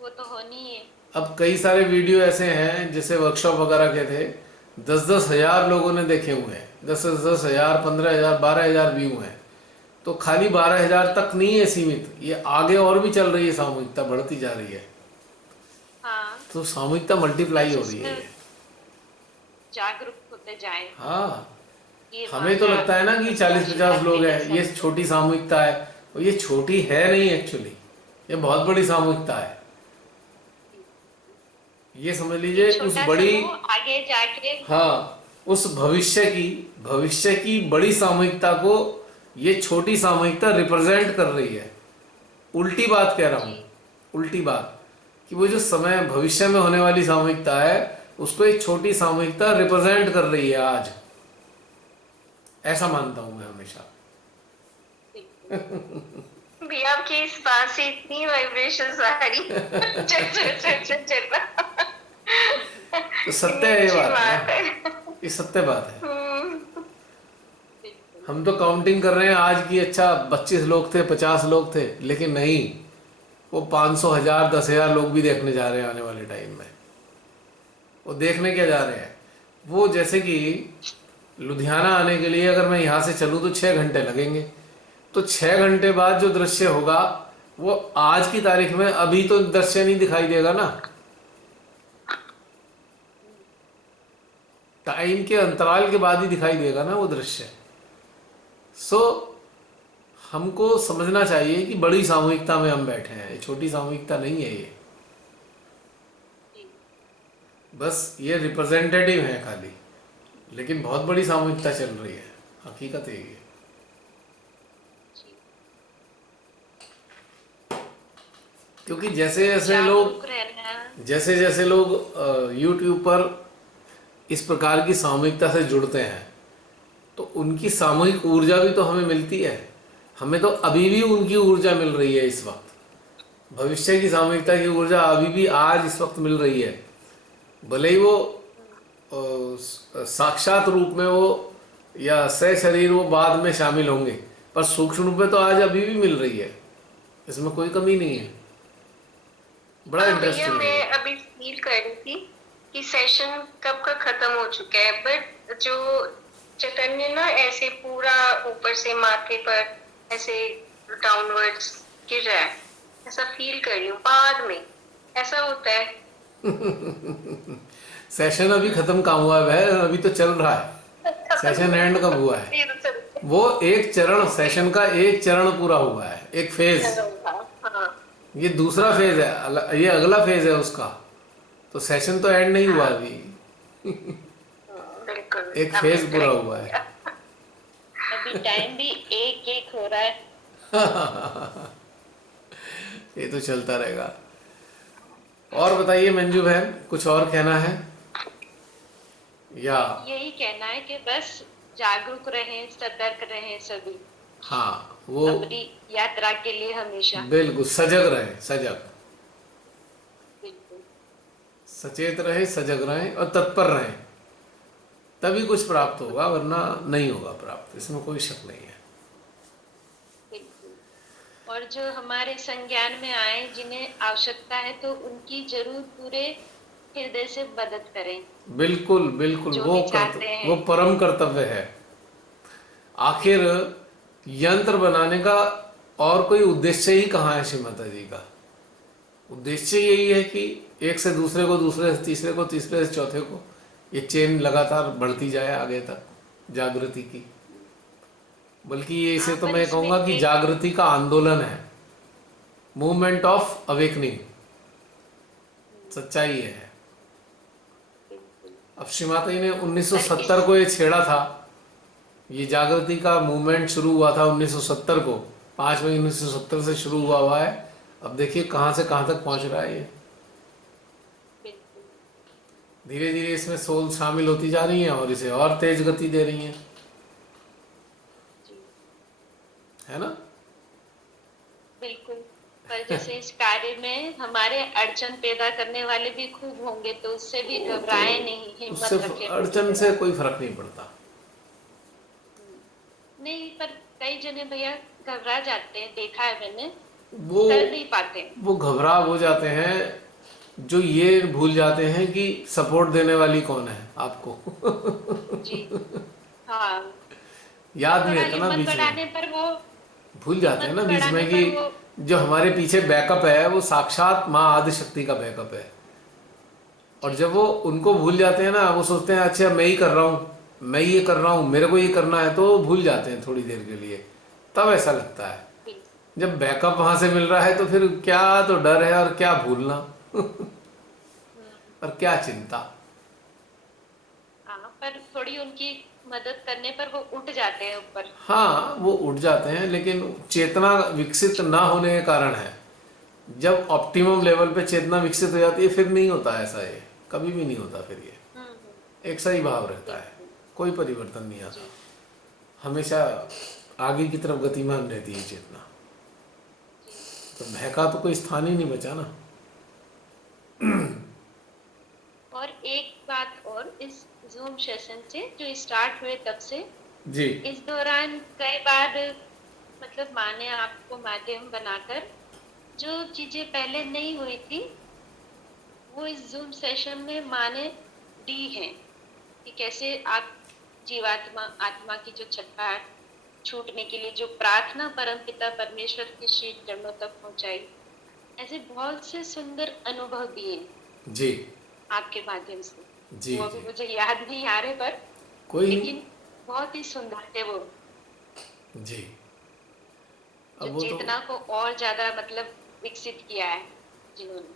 वो तो होनी ही है। अब कई सारे वीडियो ऐसे हैं जैसे वर्कशॉप वगैरह के थे, 10 10 हजार लोगों ने देखे हुए हैं, 10 हजार 15 हजार 12 हजार व्यू हैं। तो खाली 12 हजार तक नहीं है सीमित, ये आगे और भी चल रही है, सामूहिकता बढ़ती जा रही है। हाँ, तो सामूहिकता मल्टीप्लाई बस हो रही है उसमें ये। जागरूक होते जाएं। हाँ, ये हमें तो माता लगता है ना कि 40 50 आशीर्वाद लोग मिले हैं, ये सबको। छोटी सामूहिकता है, और ये छोटी है नहीं एक्चुअली, ये बहुत बड़ी सामूहिकता है। ये समझ ये लीजिए उस छोटा बड़ी, समूह आगे जाके। हाँ, उस भविष्य की बड़ी सामूहिकता को ये छोटी सामूहिकता रिप्रेजेंट कर रही है। उल्टी बात कह रहा हूँ, जी। उल्टी बात, कि वो जो समय भविष्य में होने वाली सामूहिकता है उसको एक छोटी सामूहिकता रिप्रेजेंट कर रही है आज। ऐसा मानता हूं मैं हमेशा। भी आपकी इस बात से इतनी वाइब्रेशन आ रही चल चल चल चल चल तो सत्य कितनी है ये अच्छी बात बात है, है। ये सत्य बात है। बिल्कुल। हम तो काउंटिंग कर रहे हैं आज की, अच्छा 25 लोग थे, 50 लोग थे, लेकिन नहीं, वो 500 हजार 10 हजार लोग भी देखने जा रहे हैं आने वाले टाइम में। वो देखने क्या जा रहे हैं, वो जैसे कि लुधियाना आने के लिए अगर मैं यहाँ से चलूँ तो 6 घंटे लगेंगे, तो 6 घंटे बाद जो दृश्य होगा वो आज की तारीख में अभी तो दृश्य नहीं दिखाई देगा ना, टाइम के अंतराल के बाद ही दिखाई देगा ना वो दृश्य। सो हमको समझना चाहिए कि बड़ी सामूहिकता में हम बैठे हैं, ये छोटी सामूहिकता नहीं है ये, बस ये रिप्रेजेंटेटिव है खाली, लेकिन बहुत बड़ी सामूहिकता चल रही है, हकीकत है ये। क्योंकि जैसे जैसे लोग YouTube पर इस प्रकार की सामूहिकता से जुड़ते हैं तो उनकी सामूहिक ऊर्जा भी तो हमें मिलती है। हमें तो अभी भी उनकी ऊर्जा मिल रही है इस वक्त, भविष्य की सामूहिकता की ऊर्जा अभी भी आज इस वक्त मिल रही है। भले ही वो साक्षात रूप में वो या सशरीर वो बाद में शामिल होंगे, पर सूक्ष्म रूप में तो आज अभी भी मिल रही है, इसमें कोई कमी नहीं है। बड़ा भैया इंटरेस्टिंग है। मैं अभी फील कर रही थी कि सेशन कब का खत्म हो चुका है, बट जो चैतन्य ना ऐसे पूरा ऊपर से माथे पर ऐसे डाउनवर्ड्स गिर रहा है, ऐसा फील कर रही हूँ। बाद में ऐसा होता है। सेशन अभी खत्म कहाँ हुआ है भाई, अभी तो चल रहा है। सेशन एंड कब हुआ है? वो एक चरण, सेशन का एक चरण पूरा हुआ है, एक फेज। ये दूसरा फेज है, ये अगला फेज है उसका, तो सेशन तो एंड नहीं हुआ अभी। बिल्कुल एक फेज पूरा हुआ है। अभी टाइम भी एक एक हो रहा है। ये तो चलता रहेगा। और बताइए मंजू बहन, कुछ और कहना है या? यही कहना है कि बस जागरूक रहें, सतर्क रहें सभी हाँ, वो अपनी यात्रा के लिए हमेशा। बिल्कुल सजग रहे, सजग, बिल्कुल। सचेत रहे, सजग रहें और तत्पर रहें, तभी कुछ प्राप्त बिल्कुल। होगा, वरना नहीं होगा प्राप्त, इसमें कोई शक नहीं है। बिल्कुल। और जो हमारे संज्ञान में आए, जिन्हें आवश्यकता है, तो उनकी जरूर पूरे हृदय से मदद करें, बिल्कुल बिल्कुल, जो वो भी चाहते वो हैं। परम कर्तव्य है। आखिर बिल्कुल। यंत्र बनाने का और कोई उद्देश्य ही कहाँ है श्री माता जी का? उद्देश्य यही है कि एक से दूसरे को, दूसरे से तीसरे को, तीसरे से चौथे को, ये चेन लगातार बढ़ती जाए आगे तक जागृति की। बल्कि ये, इसे हाँ, तो पर मैं इसमें कहूँगा कि एक। जागृति का आंदोलन है, मूवमेंट ऑफ अवेकनिंग। सच्चाई ये है। बिल्कुल। अब श्री माता जी ने पर 1970 इस। को ये छेड़ा था, ये जागृति का मूवमेंट शुरू हुआ था 1970 को, 5 मई 1970 से शुरू हुआ है। अब देखिए कहाँ से कहाँ तक पहुँच रहा है ये। बिल्कुल। धीरे धीरे इसमें सोल शामिल होती जा रही हैं और इसे और तेज गति दे रही हैं, जी। है ना? बिल्कुल। पर जैसे इस कार्य में हमारे अड़चन पैदा करने वाले भी खूब होंगे, तो उससे भी वो घबराए तो, नहीं, उससे हिम्मत रखें पूरी अड़चन तरह। से कोई फर्क नहीं पड़ता। नहीं, पर कई जने भैया घबरा जाते हैं, देखा है मैंने, वो कर नहीं पाते। वो घबरा हो जाते हैं, जो ये भूल जाते हैं कि सपोर्ट देने वाली कौन है आपको। जी। हाँ। वो याद नहीं थोड़ा रहता ना हिम्मत बीच में, बढ़ाने पर वो भूल जाते हैं हिम्मत ना बीच बढ़ाने में कि पर वो। जो हमारे पीछे बैकअप है वो साक्षात माँ आदिशक्ति का बैकअप है। और जी। जब वो उनको भूल जाते हैं ना, वो सोचते हैं अच्छा मैं ही कर रहा हूँ, मैं ये कर रहा हूँ, मेरे को ये करना है, तो वो भूल जाते हैं थोड़ी देर के लिए। तब ऐसा लगता है, बिल्कुल। जब बैकअप वहां से मिल रहा है तो फिर क्या तो डर है और क्या भूलना। और क्या चिंता। हाँ, पर थोड़ी उनकी मदद करने पर वो उठ जाते हैं ऊपर। हाँ, वो उठ जाते हैं, लेकिन चेतना विकसित ना होने के कारण है। जब ऑप्टिमम लेवल पे चेतना विकसित हो जाती है फिर नहीं होता ऐसा, ये कभी भी नहीं होता फिर, ये एक सही भाव रहता है, बिल्कुल। कोई परिवर्तन नहीं आता, जी। हमेशा आगे की तरफ गतिमान रहती है चेतना। जी। तो भय का तो कोई स्थान ही नहीं बचा ना। और एक बात और, इस जूम सेशन से जो स्टार्ट हुए तब से जी इस दौरान कई बार, मतलब माँ ने आपको माध्यम बनाकर जो चीजें पहले नहीं हुई थी, वो इस जूम सेशन में माँ ने दी है, कि कैसे आप जीवात्मा आत्मा की जो छटपटाहट छूटने के लिए जो प्रार्थना परमपिता परमेश्वर के श्री चरणों तक पहुंचाई, ऐसे बहुत से सुंदर अनुभव दिए जी आपके माध्यम से। जी वो अभी जी, मुझे याद नहीं आ रहे, पर कोई नहीं। लेकिन बहुत ही सुंदर थे वो, जी, जो अब वो तो चेतना को और ज्यादा मतलब विकसित किया है जिन्होंने।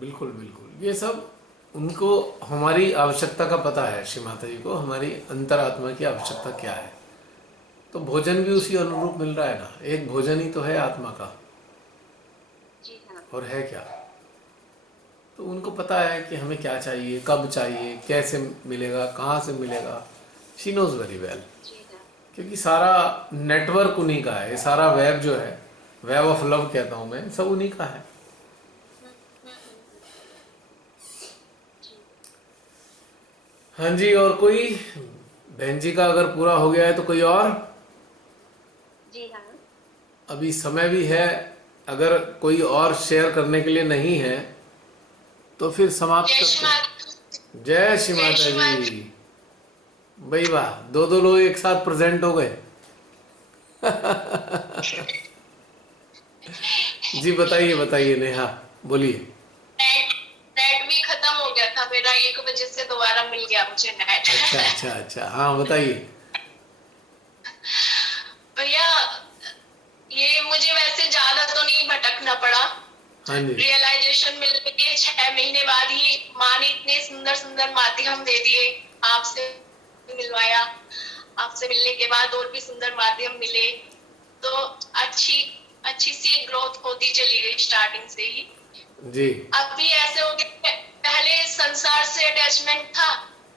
बिल्कुल बिल्कुल, ये सब उनको हमारी आवश्यकता का पता है, श्री माता जी को हमारी अंतरात्मा की आवश्यकता क्या है। तो भोजन भी जी। उसी अनुरूप मिल रहा है ना, एक भोजन ही तो है आत्मा का, जी हाँ। और है क्या। तो उनको पता है कि हमें क्या चाहिए, कब चाहिए, कैसे मिलेगा, कहाँ से मिलेगा। शी नोज वेरी वेल, जी हाँ। क्योंकि सारा नेटवर्क उन्हीं का है, ये सारा वेब जो है, वेब ऑफ लव कहता हूँ मैं, सब उन्हीं का है। हम्म, हम्म, जी। हाँ जी, और कोई बहन जी का अगर पूरा हो गया है तो कोई और? जी हाँ। अभी समय भी है, अगर कोई और शेयर करने के लिए नहीं है तो फिर समाप्त करते हैं। जय श्री माता जी। भाई वाह, दो दो लोग एक साथ प्रेजेंट हो गए। जी बताइए बताइए नेहा, बोलिए। नेट नेट भी खत्म हो गया था मेरा, 1 बजे से दोबारा मिल गया मुझे नेट। अच्छा अच्छा अच्छा, हाँ बताइए। भैया, ये मुझे वैसे ज्यादा तो नहीं भटकना पड़ा। हाँ जी रियलाइजेशन मिलने के 6 महीने बाद ही माँ ने इतने सुंदर सुंदर माध्यम दे दिए। आपसे मिलवाया, आपसे मिलने के बाद और भी सुंदर माध्यम मिले, तो अच्छी अच्छी सी ग्रोथ होती चली गई स्टार्टिंग से ही। जी। अभी ऐसे हो गया, पहले संसार से अटैचमेंट था,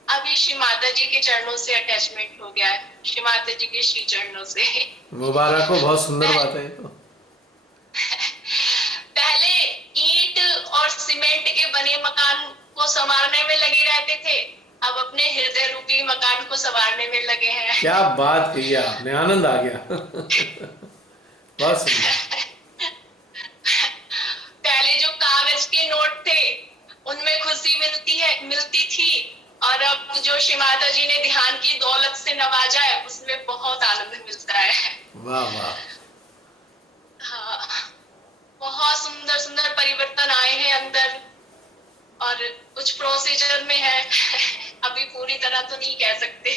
अभी श्री माता जी के चरणों से अटैचमेंट हो गया है, श्री माता जी के श्री चरणों से। मुबारक हो, बहुत सुंदर पह- बात है ये तो। पहले ईंट और सीमेंट के बने मकान को संवारने में लगे रहते थे, अब अपने हृदय रूपी मकान को संवारने में लगे हैं। क्या बात कही आपने, आनंद आ गया। बहुत सुंदर। पहले जो कागज के नोट थे उनमें खुशी मिलती थी, और अब जो श्री माता जी ने ध्यान की दौलत से नवाजा है उसमें बहुत आनंद मिलता है। वाह वाह। हाँ, बहुत सुंदर सुंदर परिवर्तन आए हैं अंदर, और कुछ प्रोसीजर में है। अभी पूरी तरह तो नहीं कह सकते,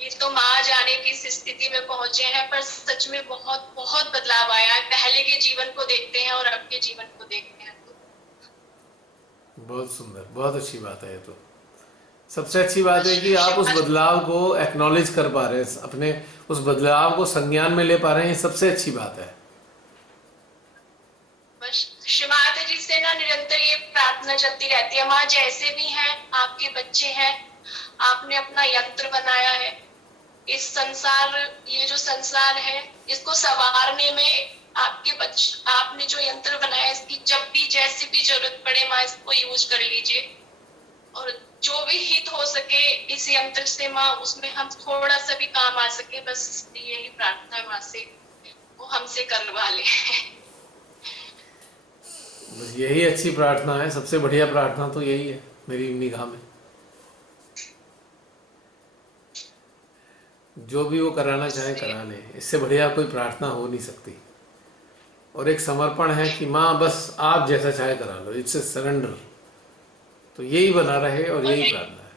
ये तो माँ जाने की स्थिति में पहुंचे हैं, पर सच में बहुत बहुत बदलाव आया है। पहले के जीवन को देखते हैं और अब के जीवन को देखते हैं तो बहुत सुंदर, बहुत अच्छी बात है ये तो। सबसे अच्छी बात है कि आप उस बदलाव को एक्नॉलेज कर पा रहे हैं, अपने उस बदलाव को संज्ञान में ले पा रहे हैं, ये सबसे अच्छी बात है। बस श्री माता जी से ना निरंतर ये प्रार्थना चलती रहती है, माँ जैसे भी हैं आपके बच्चे हैं, आपने अपना यंत्र बनाया है, इस संसार, ये जो संसार है इसको संवारने में आपने जो यंत्र बनाया, इसकी जब भी जैसी भी जरूरत पड़े माँ इसको यूज कर लीजिए, और जो भी हित हो सके इस यंत्र से माँ, उसमें हम थोड़ा सा भी काम आ सके, बस यही प्रार्थना है माँ से, वो हमसे करवा ले। बस यही अच्छी प्रार्थना है, सबसे बढ़िया प्रार्थना तो यही है मेरी निगाह में। जो भी वो कराना चाहे करा ले, इससे बढ़िया कोई प्रार्थना हो नहीं सकती। और एक समर्पण है कि माँ बस आप जैसा चाहे करा लो, इट्स ए सरेंडर। तो यही बना रहे और यही प्रार्थना है।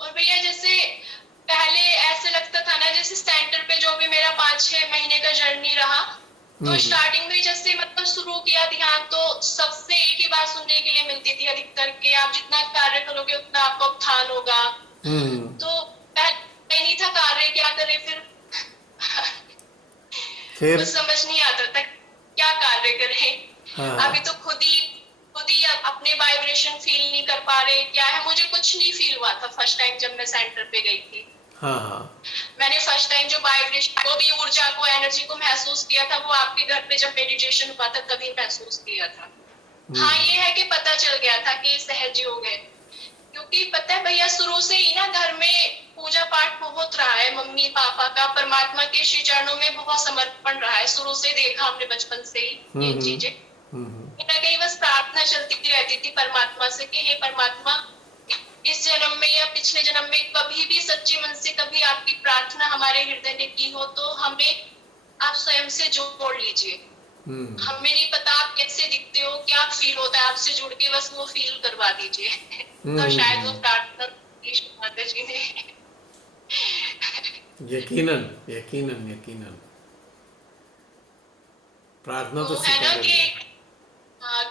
और भैया जैसे पहले ऐसे लगता था ना, जैसे सेंटर पे जो भी मेरा 5-6 महीने का जर्नी रहा, तो स्टार्टिंग में जैसे मतलब शुरू किया ध्यान, तो सबसे एक ही बात सुनने के लिए मिलती थी अधिकतर के, आप जितना कार्य करोगे उतना आपका उत्थान होगा। तो पहले नहीं था कार्य क्या करे, फिर कुछ समझ नहीं आता था क्या कार्य करें। अभी तो खुद ही अपने वाइब्रेशन फील नहीं कर पा रहे, क्या है मुझे कुछ नहीं फील हुआ था फर्स्ट टाइम जब मैं सेंटर पे गई थी। मैंने फर्स्ट टाइम जो वाइब्रेशन को भी ऊर्जा को, एनर्जी को महसूस किया था, वो आपके घर पे जब मेडिटेशन हुआ था तभी महसूस किया था। हाँ ये है कि पता चल गया था कि सहज योग है, क्योंकि पता है भैया शुरू से ही ना घर में पूजा पाठ बहुत रहा है, मम्मी पापा का परमात्मा के श्री चरणों में बहुत समर्पण रहा है, शुरू से देखा हमने बचपन से ही ये चीजें। कहीं ना कहीं बस प्रार्थना चलती रहती थी परमात्मा से कि हे परमात्मा, इस जन्म में या पिछले जन्म में कभी भी सच्चे मन से कभी आपकी प्रार्थना हमारे हृदय ने की हो तो हमें आप स्वयं से जोड़ लीजिए। हमें नहीं पता आप कैसे दिखते हो, क्या फील होता है आपसे जुड़ के, बस वो फील करवा दीजिए। तो शायद वो प्रार्थना माता जी ने। यकीनन यकीनन यकीनन प्रार्थना तो है ना कि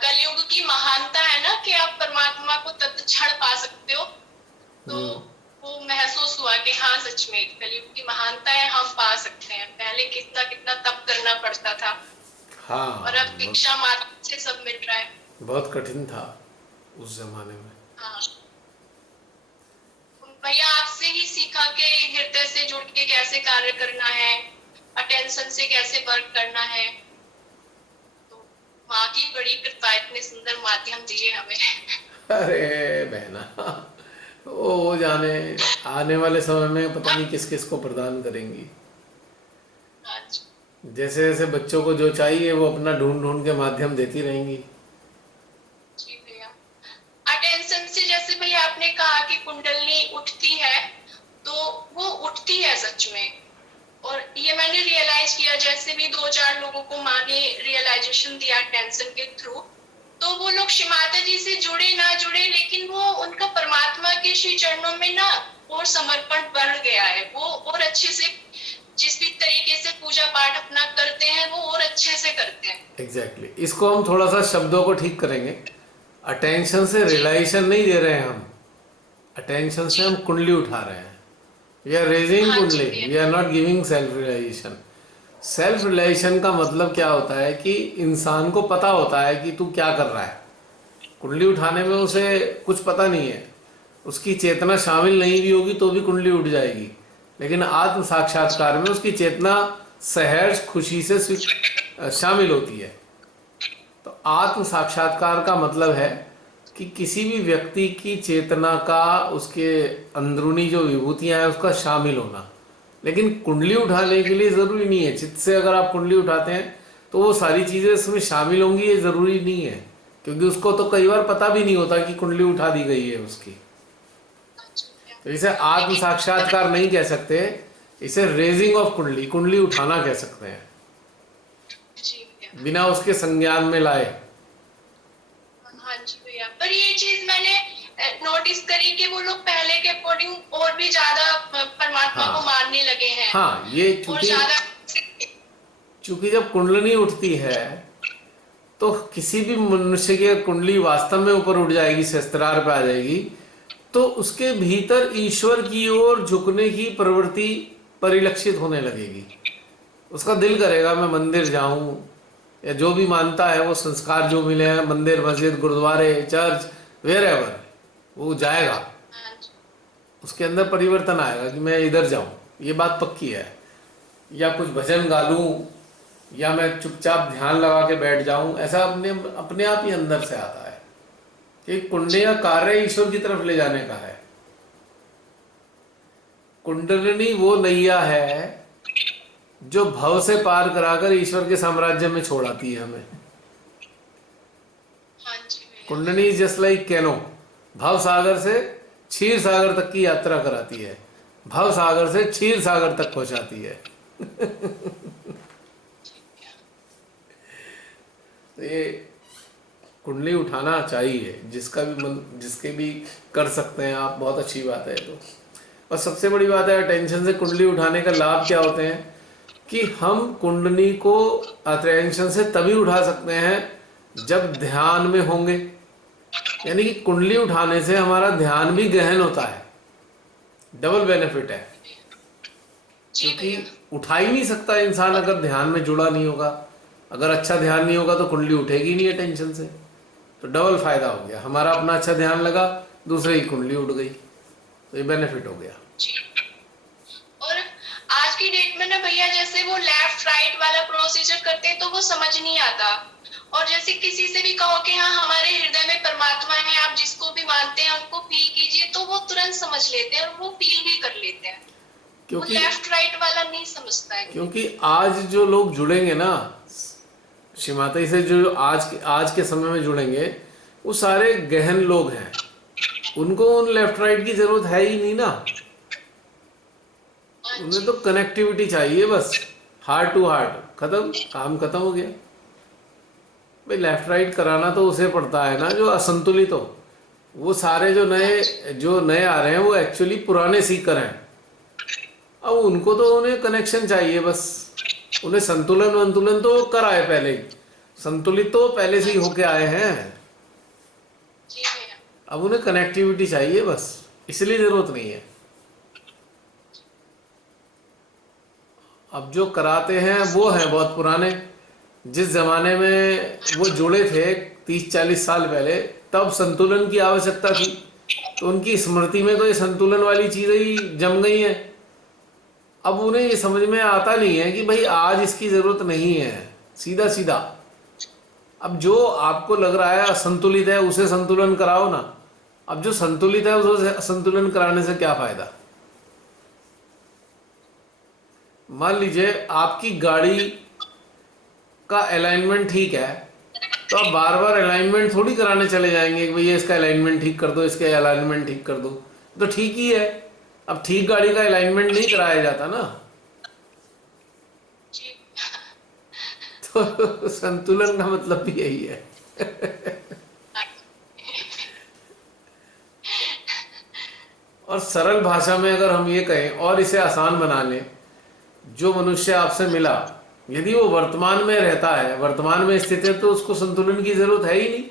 कलयुग की महानता है ना कि आप परमात्मा को तत्क्षण पा सकते हो, तो वो महसूस हुआ कि हाँ सच में कलयुग की महानता है, हम पा सकते हैं। पहले कितना कितना तप करना पड़ता था, हाँ, और अब दीक्षा मात्र से सब मिल रहा है। बहुत कठिन था उस जमाने में। हाँ भैया आपसे ही सीखा कि हृदय से जुड़ के कैसे कार्य करना है, अटेंशन से कैसे वर्क करना है। तो माँ की बड़ी कृपा, इतने सुंदर माध्यम दिए हमें। अरे बहना, वो जाने आने वाले समय में पता नहीं किस किस को प्रदान करेंगी। जैसे जैसे बच्चों को जो चाहिए वो अपना ढूंढ ढूंढ के माध्यम देती रहेंगी। जी भैया, अटेंशन से जैसे भैया आपने कहा कि कुंडलनी उठती है, तो वो उठती है सच में। और ये मैंने रियलाइज किया, जैसे भी 2-4 लोगों को माँ ने रियलाइजेशन दिया टेंशन के थ्रू, तो वो लोग श्री माता जी से जुड़े ना जुड़े, लेकिन वो उनका परमात्मा के श्री चरणों में ना और समर्पण बढ़ गया है। वो और अच्छे से जिस भी तरीके से पूजा पाठ अपना करते हैं वो और अच्छे से करते हैं। एग्जैक्टली इसको हम थोड़ा सा शब्दों को ठीक करेंगे। अटेंशन से रियलाइजेशन नहीं दे रहे हैं हम, अटेंशन से हम कुंडली उठा रहे हैं। We are raising kundali, we are not giving self realization. Self realization का मतलब क्या होता है कि इंसान को पता होता है कि तू क्या कर रहा है। कुंडली उठाने में उसे कुछ पता नहीं है, उसकी चेतना शामिल नहीं भी होगी तो भी कुंडली उठ जाएगी, लेकिन आत्म साक्षात्कार में उसकी चेतना सहर्ष खुशी से शामिल होती है। तो आत्म साक्षात्कार का मतलब है कि किसी भी व्यक्ति की चेतना का, उसके अंदरूनी जो विभूतियां हैं उसका शामिल होना। लेकिन कुंडली उठाने के लिए ज़रूरी नहीं है, चित्त से अगर आप कुंडली उठाते हैं तो वो सारी चीज़ें इसमें शामिल होंगी, ये ज़रूरी नहीं है, क्योंकि उसको तो कई बार पता भी नहीं होता कि कुंडली उठा दी गई है उसकी। तो इसे आत्म साक्षात्कार नहीं कह सकते, इसे रेजिंग ऑफ कुंडली, कुंडली उठाना कह सकते हैं, बिना उसके संज्ञान में लाए। हाँ जी भैया, पर ये चीज मैंने नोटिस करी कि वो लोग पहले के अकॉर्डिंग और भी ज्यादा परमात्मा को मानने लगे हैं। हाँ, ये और ज्यादा चूंकि जब कुंडली उठती है तो किसी भी मनुष्य की कुंडली वास्तव में ऊपर उठ जाएगी, सहस्त्रार पे आ जाएगी, तो उसके भीतर ईश्वर की ओर झुकने की प्रवृत्ति परिलक्षित होने लगेगी। उसका दिल करेगा मैं मंदिर जाऊं, या जो भी मानता है वो संस्कार जो मिले हैं, मंदिर, मस्जिद, गुरुद्वारे, चर्च, वेयरएवर, वो जाएगा, उसके अंदर परिवर्तन आएगा कि मैं इधर जाऊं, ये बात पक्की है। या कुछ भजन गा लूं, या मैं चुपचाप ध्यान लगा के बैठ जाऊं, ऐसा अपने आप ही अंदर से आता है कि कुंडली का कार्य ईश्वर की तरफ ले जाने का है। कुंडलिनी वो नैया है जो भव से पार कराकर ईश्वर के साम्राज्य में छोड़ाती है हमें। कुंडली इज जस्ट लाइक कैनो, भव सागर से क्षीर सागर तक की यात्रा कराती है, भव सागर से क्षीर सागर तक पहुंचाती है। तो ये कुंडली उठाना चाहिए, जिसका भी मन, जिसके भी कर सकते हैं आप, बहुत अच्छी बात है। तो और सबसे बड़ी बात है अटेंशन से कुंडली उठाने का लाभ क्या होते हैं कि हम कुंडली को अटेंशन से तभी उठा सकते हैं जब ध्यान में होंगे। यानी कि कुंडली उठाने से हमारा ध्यान भी गहन होता है, डबल बेनिफिट है, क्योंकि उठा ही नहीं सकता इंसान अगर ध्यान में जुड़ा नहीं होगा। अगर अच्छा ध्यान नहीं होगा तो कुंडली उठेगी नहीं अटेंशन से, तो डबल फायदा हो गया, हमारा अपना अच्छा ध्यान लगा, दूसरे की कुंडली उठ गई, तो ये बेनिफिट हो गया। और आज की डेट में ना भैया, जैसे वो लेफ्ट राइट वाला प्रोसीजर करते हैं तो वो समझ नहीं आता, और जैसे किसी से भी कहो कि हाँ हमारे हृदय में परमात्मा है, आप जिसको भी मानते हैं उनको फील कीजिए, तो वो तुरंत समझ लेते हैं और वो फील भी कर लेते हैं। क्योंकि लेफ्ट राइट वाला नहीं समझता है। क्योंकि आज जो लोग जुड़ेंगे ना श्रीमाता से, जो आज के समय में जुड़ेंगे, वो सारे गहन लोग हैं, उनको उन लेफ्ट राइट की जरूरत है ही नहीं ना, उन्हें तो कनेक्टिविटी चाहिए बस, हार्ट टू हार्ट, खत्म, काम खत्म हो गया। भाई लेफ्ट राइट कराना तो उसे पड़ता है ना जो असंतुलित हो। वो सारे जो नए आ रहे हैं वो एक्चुअली पुराने सीकर हैं, अब उनको तो उन्हें कनेक्शन चाहिए बस, उन्हें संतुलन तो कराए पहले ही, संतुलित तो पहले से ही होके आए हैं, अब उन्हें कनेक्टिविटी चाहिए बस, इसलिए जरूरत नहीं है। अब जो कराते हैं वो हैं बहुत पुराने, जिस जमाने में वो जुड़े थे 30-40 साल पहले, तब संतुलन की आवश्यकता थी, तो उनकी स्मृति में तो ये संतुलन वाली चीजें ही जम गई हैं। अब उन्हें ये समझ में आता नहीं है कि भाई आज इसकी जरूरत नहीं है, सीधा सीधा। अब जो आपको लग रहा है असंतुलित है उसे संतुलन कराओ ना, अब जो संतुलित है उसे संतुलन कराने से क्या फायदा। मान लीजिए आपकी गाड़ी का अलाइनमेंट ठीक है, तो आप बार बार अलाइनमेंट थोड़ी कराने चले जाएंगे कि भैया इसका अलाइनमेंट ठीक कर दो, इसका अलाइनमेंट ठीक कर दो, तो ठीक ही है। अब ठीक गाड़ी का अलाइनमेंट नहीं कराया जाता ना, तो संतुलन का मतलब भी यही है। और सरल भाषा में अगर हम ये कहें और इसे आसान बना लें, जो मनुष्य आपसे मिला यदि वो वर्तमान में रहता है, वर्तमान में स्थित है, तो उसको संतुलन की जरूरत है ही नहीं।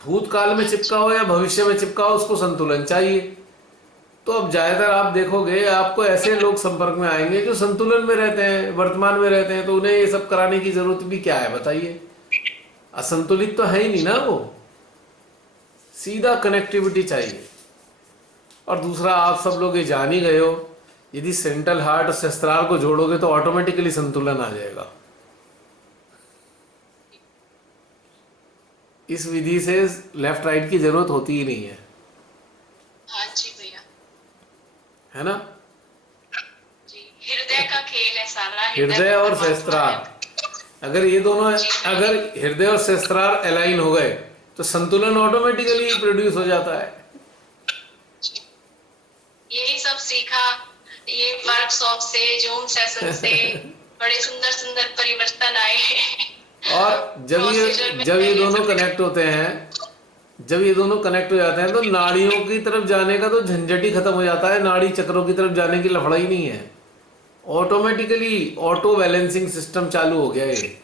भूतकाल में चिपका हो या भविष्य में चिपका हो, उसको संतुलन चाहिए। तो तो अब ज्यादातर आप देखोगे आपको ऐसे लोग संपर्क में आएंगे जो संतुलन में रहते हैं, वर्तमान में रहते हैं, तो उन्हें ये सब कराने की जरूरत भी क्या है बताइए। असंतुलित तो है ही नहीं ना वो, सीधा कनेक्टिविटी चाहिए। और दूसरा, आप सब लोग ये जान ही गए हो, यदि सेंट्रल हार्ट और सहस्त्रार को जोड़ोगे तो ऑटोमेटिकली संतुलन आ जाएगा। इस विधि से लेफ्ट राइट की जरूरत होती ही नहीं है। हाँ जी भैया, है ना। जी हृदय का खेल है सारा, हृदय और सहस्त्रार, अगर ये दोनों, अगर हृदय और सहस्त्रार अलाइन हो गए तो संतुलन ऑटोमेटिकली प्रोड्यूस हो जाता है। यही सब सीखा ये वर्कशॉप से, जूम सेशन से बड़े सुंदर सुंदर परिवर्तन आए। और जब ये दोनों कनेक्ट होते हैं, जब ये दोनों कनेक्ट हो जाते हैं तो नाड़ियों की तरफ जाने का तो झंझट ही खत्म हो जाता है, नाड़ी चक्रों की तरफ जाने की लफड़ा ही नहीं है। ऑटोमेटिकली ऑटो बैलेंसिंग सिस्टम चालू हो गया, ये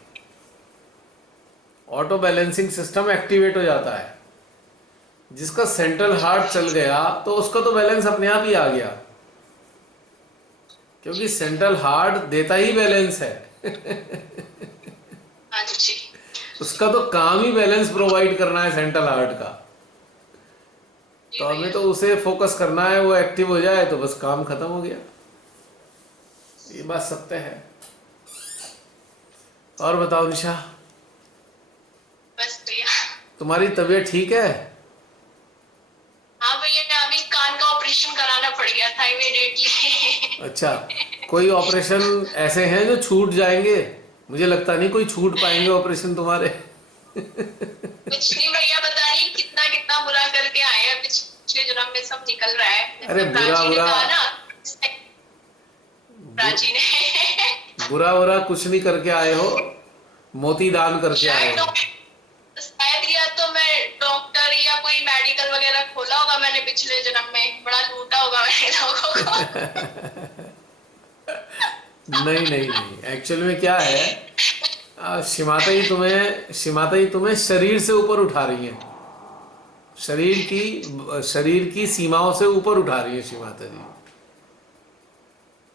ऑटो बैलेंसिंग सिस्टम एक्टिवेट हो जाता है। जिसका सेंट्रल हार्ट चल गया तो उसका तो बैलेंस अपने आप ही आ गया, क्योंकि सेंट्रल हार्ट देता ही बैलेंस है। हाँ जी, उसका तो काम ही बैलेंस प्रोवाइड करना है सेंट्रल हार्ट का। तो हमें तो उसे फोकस करना है, वो एक्टिव हो जाए तो बस काम खत्म हो गया। ये बात सत्य है। और बताओ निशा, बस भैया। तुम्हारी तबीयत ठीक है? हाँ भैया, अभी कान का ऑपरेशन कराना पड़ गया था इमीडिएटली। अच्छा, कोई ऑपरेशन ऐसे हैं जो छूट जाएंगे? मुझे लगता नहीं कोई छूट पाएंगे ऑपरेशन तुम्हारे। कुछ नहीं भैया, पता नहीं कितना कितना बुरा करके आए हैं, पिछले जन्म में सब निकल रहा है। अरे प्राची ने बुरा कहा ना, प्राची ने बुरा बुरा कुछ नहीं करके आए हो, मोती दान करके आए हो। शायद या तो मैं डॉक्टर या कोई मेडिकल वगैरह खोला होगा मैंने पिछले जन्म में, बड़ा लूटा होगा मैंने लोगों को। नहीं नहीं नहीं, एक्चुअल में क्या है, शिमाता ही तुम्हें शरीर से ऊपर उठा रही है, शरीर की सीमाओं से ऊपर उठा रही है शिमाता जी,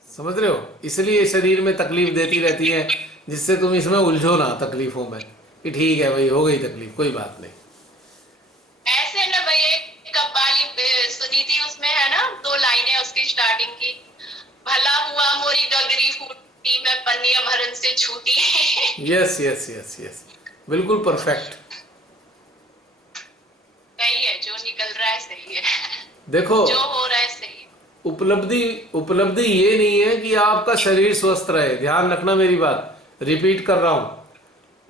समझ रहे हो। इसलिए शरीर में तकलीफ देती रहती है, जिससे तुम इसमें उलझो ना तकलीफों में, कि ठीक है भाई हो गई तकलीफ, कोई बात नहीं। ऐसे ना भैया, कव्वाली सुनी थी, उसमें है ना 2 लाइनें उसकी स्टार्टिंग की, भला हुआ मोरी डगरी फूटी, मैं पन्निया भरन से छूटी। यस यस यस यस, बिल्कुल परफेक्ट। सही है, जो निकल रहा है सही है, देखो जो हो रहा है सही है। उपलब्धि ये नहीं है कि आपका शरीर स्वस्थ रहे, ध्यान रखना मेरी बात, रिपीट कर रहा हूं।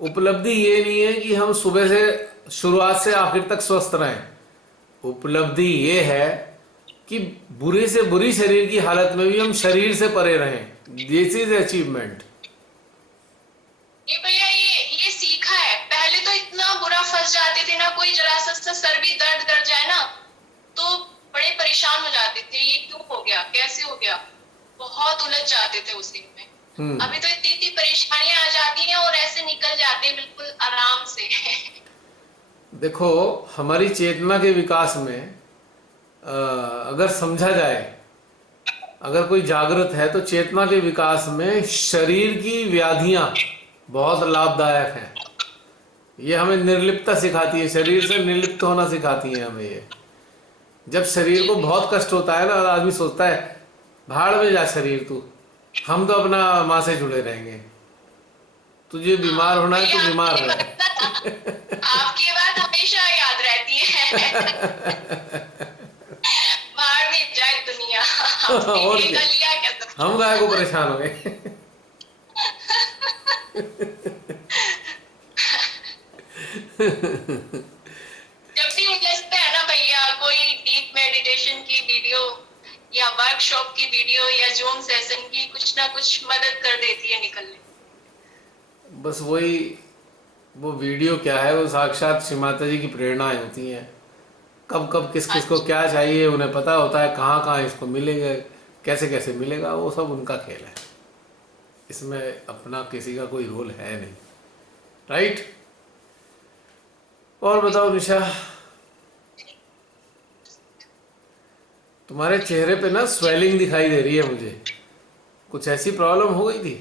उपलब्धि ये नहीं है कि हम सुबह से शुरुआत से आखिर तक स्वस्थ रहें। उपलब्धि ये है कि बुरी से बुरी शरीर की हालत में भी हम शरीर से परे रहें। This is achievement. ये भैया ये सीखा है, पहले तो इतना बुरा फंस जाते थे ना, कोई जरा सा सर भी दर्द कर जाए ना तो बड़े परेशान हो जाते थे, ये क्यों हो गया, कैसे हो गया, बहुत उलझ जाते थे उसी में। अभी तो इतनी इतनी परेशानियां आ जाती हैं और ऐसे निकल जाते हैं बिल्कुल आराम से। देखो, हमारी चेतना के विकास में अगर समझा जाए, अगर कोई जागृत है तो चेतना के विकास में शरीर की व्याधियां बहुत लाभदायक हैं। ये हमें निर्लिप्तता सिखाती है, शरीर से निर्लिप्त होना सिखाती है हमें ये। जब शरीर को बहुत कष्ट होता है ना, आदमी सोचता है भाड़ में जा शरीर तू, हम तो अपना माँ से जुड़े रहेंगे, तुझे बीमार होना है तो बीमार रहे। आपकी बात हमेशा याद रहती है। बाहर में जाए दुनिया, और क्या, हम गाय को परेशान हो गए। जब भी उलझते हैं ना भैया, कोई डीप मेडिटेशन की वीडियो या वर्कशॉप की वीडियो या जूम सेशन की कुछ ना कुछ मदद कर देती है निकलने। बस वही, वो वीडियो क्या है, वो साक्षात श्री माता जी की प्रेरणाएं होती हैं। कब कब किस किस को क्या चाहिए उन्हें पता होता है, कहाँ कहाँ इसको मिलेगा, कैसे कैसे मिलेगा, वो सब उनका खेल है। इसमें अपना किसी का कोई रोल है नहीं, राइट। और बताओ निशा, तुम्हारे चेहरे पे ना स्वेलिंग दिखाई दे रही है मुझे, कुछ ऐसी प्रॉब्लम हो गई थी?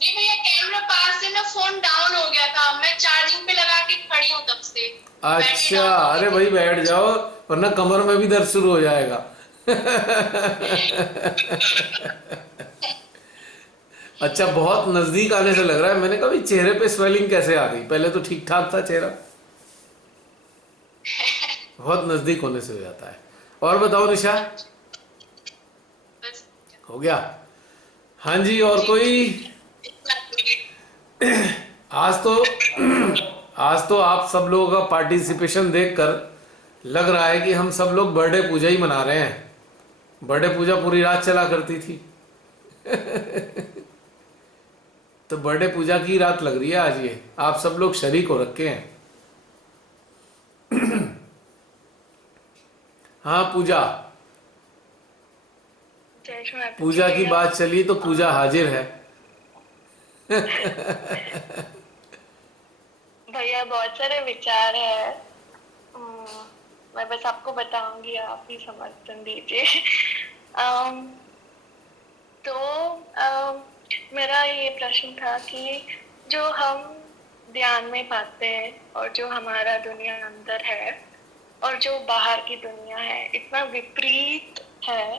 नहीं भैया, कैमरा पास से ना फोन डाउन हो गया था, मैं चार्जिंग पे लगा के खड़ी हूँ तब से। बैटरी अच्छा, डाउन हो गई अरे थी। भाई बैठ जाओ, वरना कमर में भी दर्द शुरू हो जाएगा। अच्छा, बहुत नजदीक आने से लग रहा है। मैंने कहा भाई चेहरे पे स्वेलिंग कैसे आ गई, पहले तो ठीक ठाक था चेहरा। बहुत नजदीक होने से हो जाता है। और बताओ निशा, बस हो गया? हाँ जी, और जी कोई? आज तो आज तो आप सब लोगों का पार्टिसिपेशन देखकर लग रहा है कि हम सब लोग बर्थडे पूजा ही मना रहे हैं। बर्थडे पूजा पूरी रात चला करती थी। तो बर्थडे पूजा की रात लग रही है आज ये, आप सब लोग शरीक हो रखे हैं। हाँ पूजा, जय श्री माता पूजा की भैया। बात चली तो पूजा हाजिर है। भैया बहुत सारे विचार है। मैं बस आपको बताऊंगी, आप ही समर्थन दीजिए। अम, तो मेरा ये प्रश्न था कि जो हम ध्यान में पाते हैं और जो हमारा दुनिया अंदर है और जो बाहर की दुनिया है, इतना विपरीत है।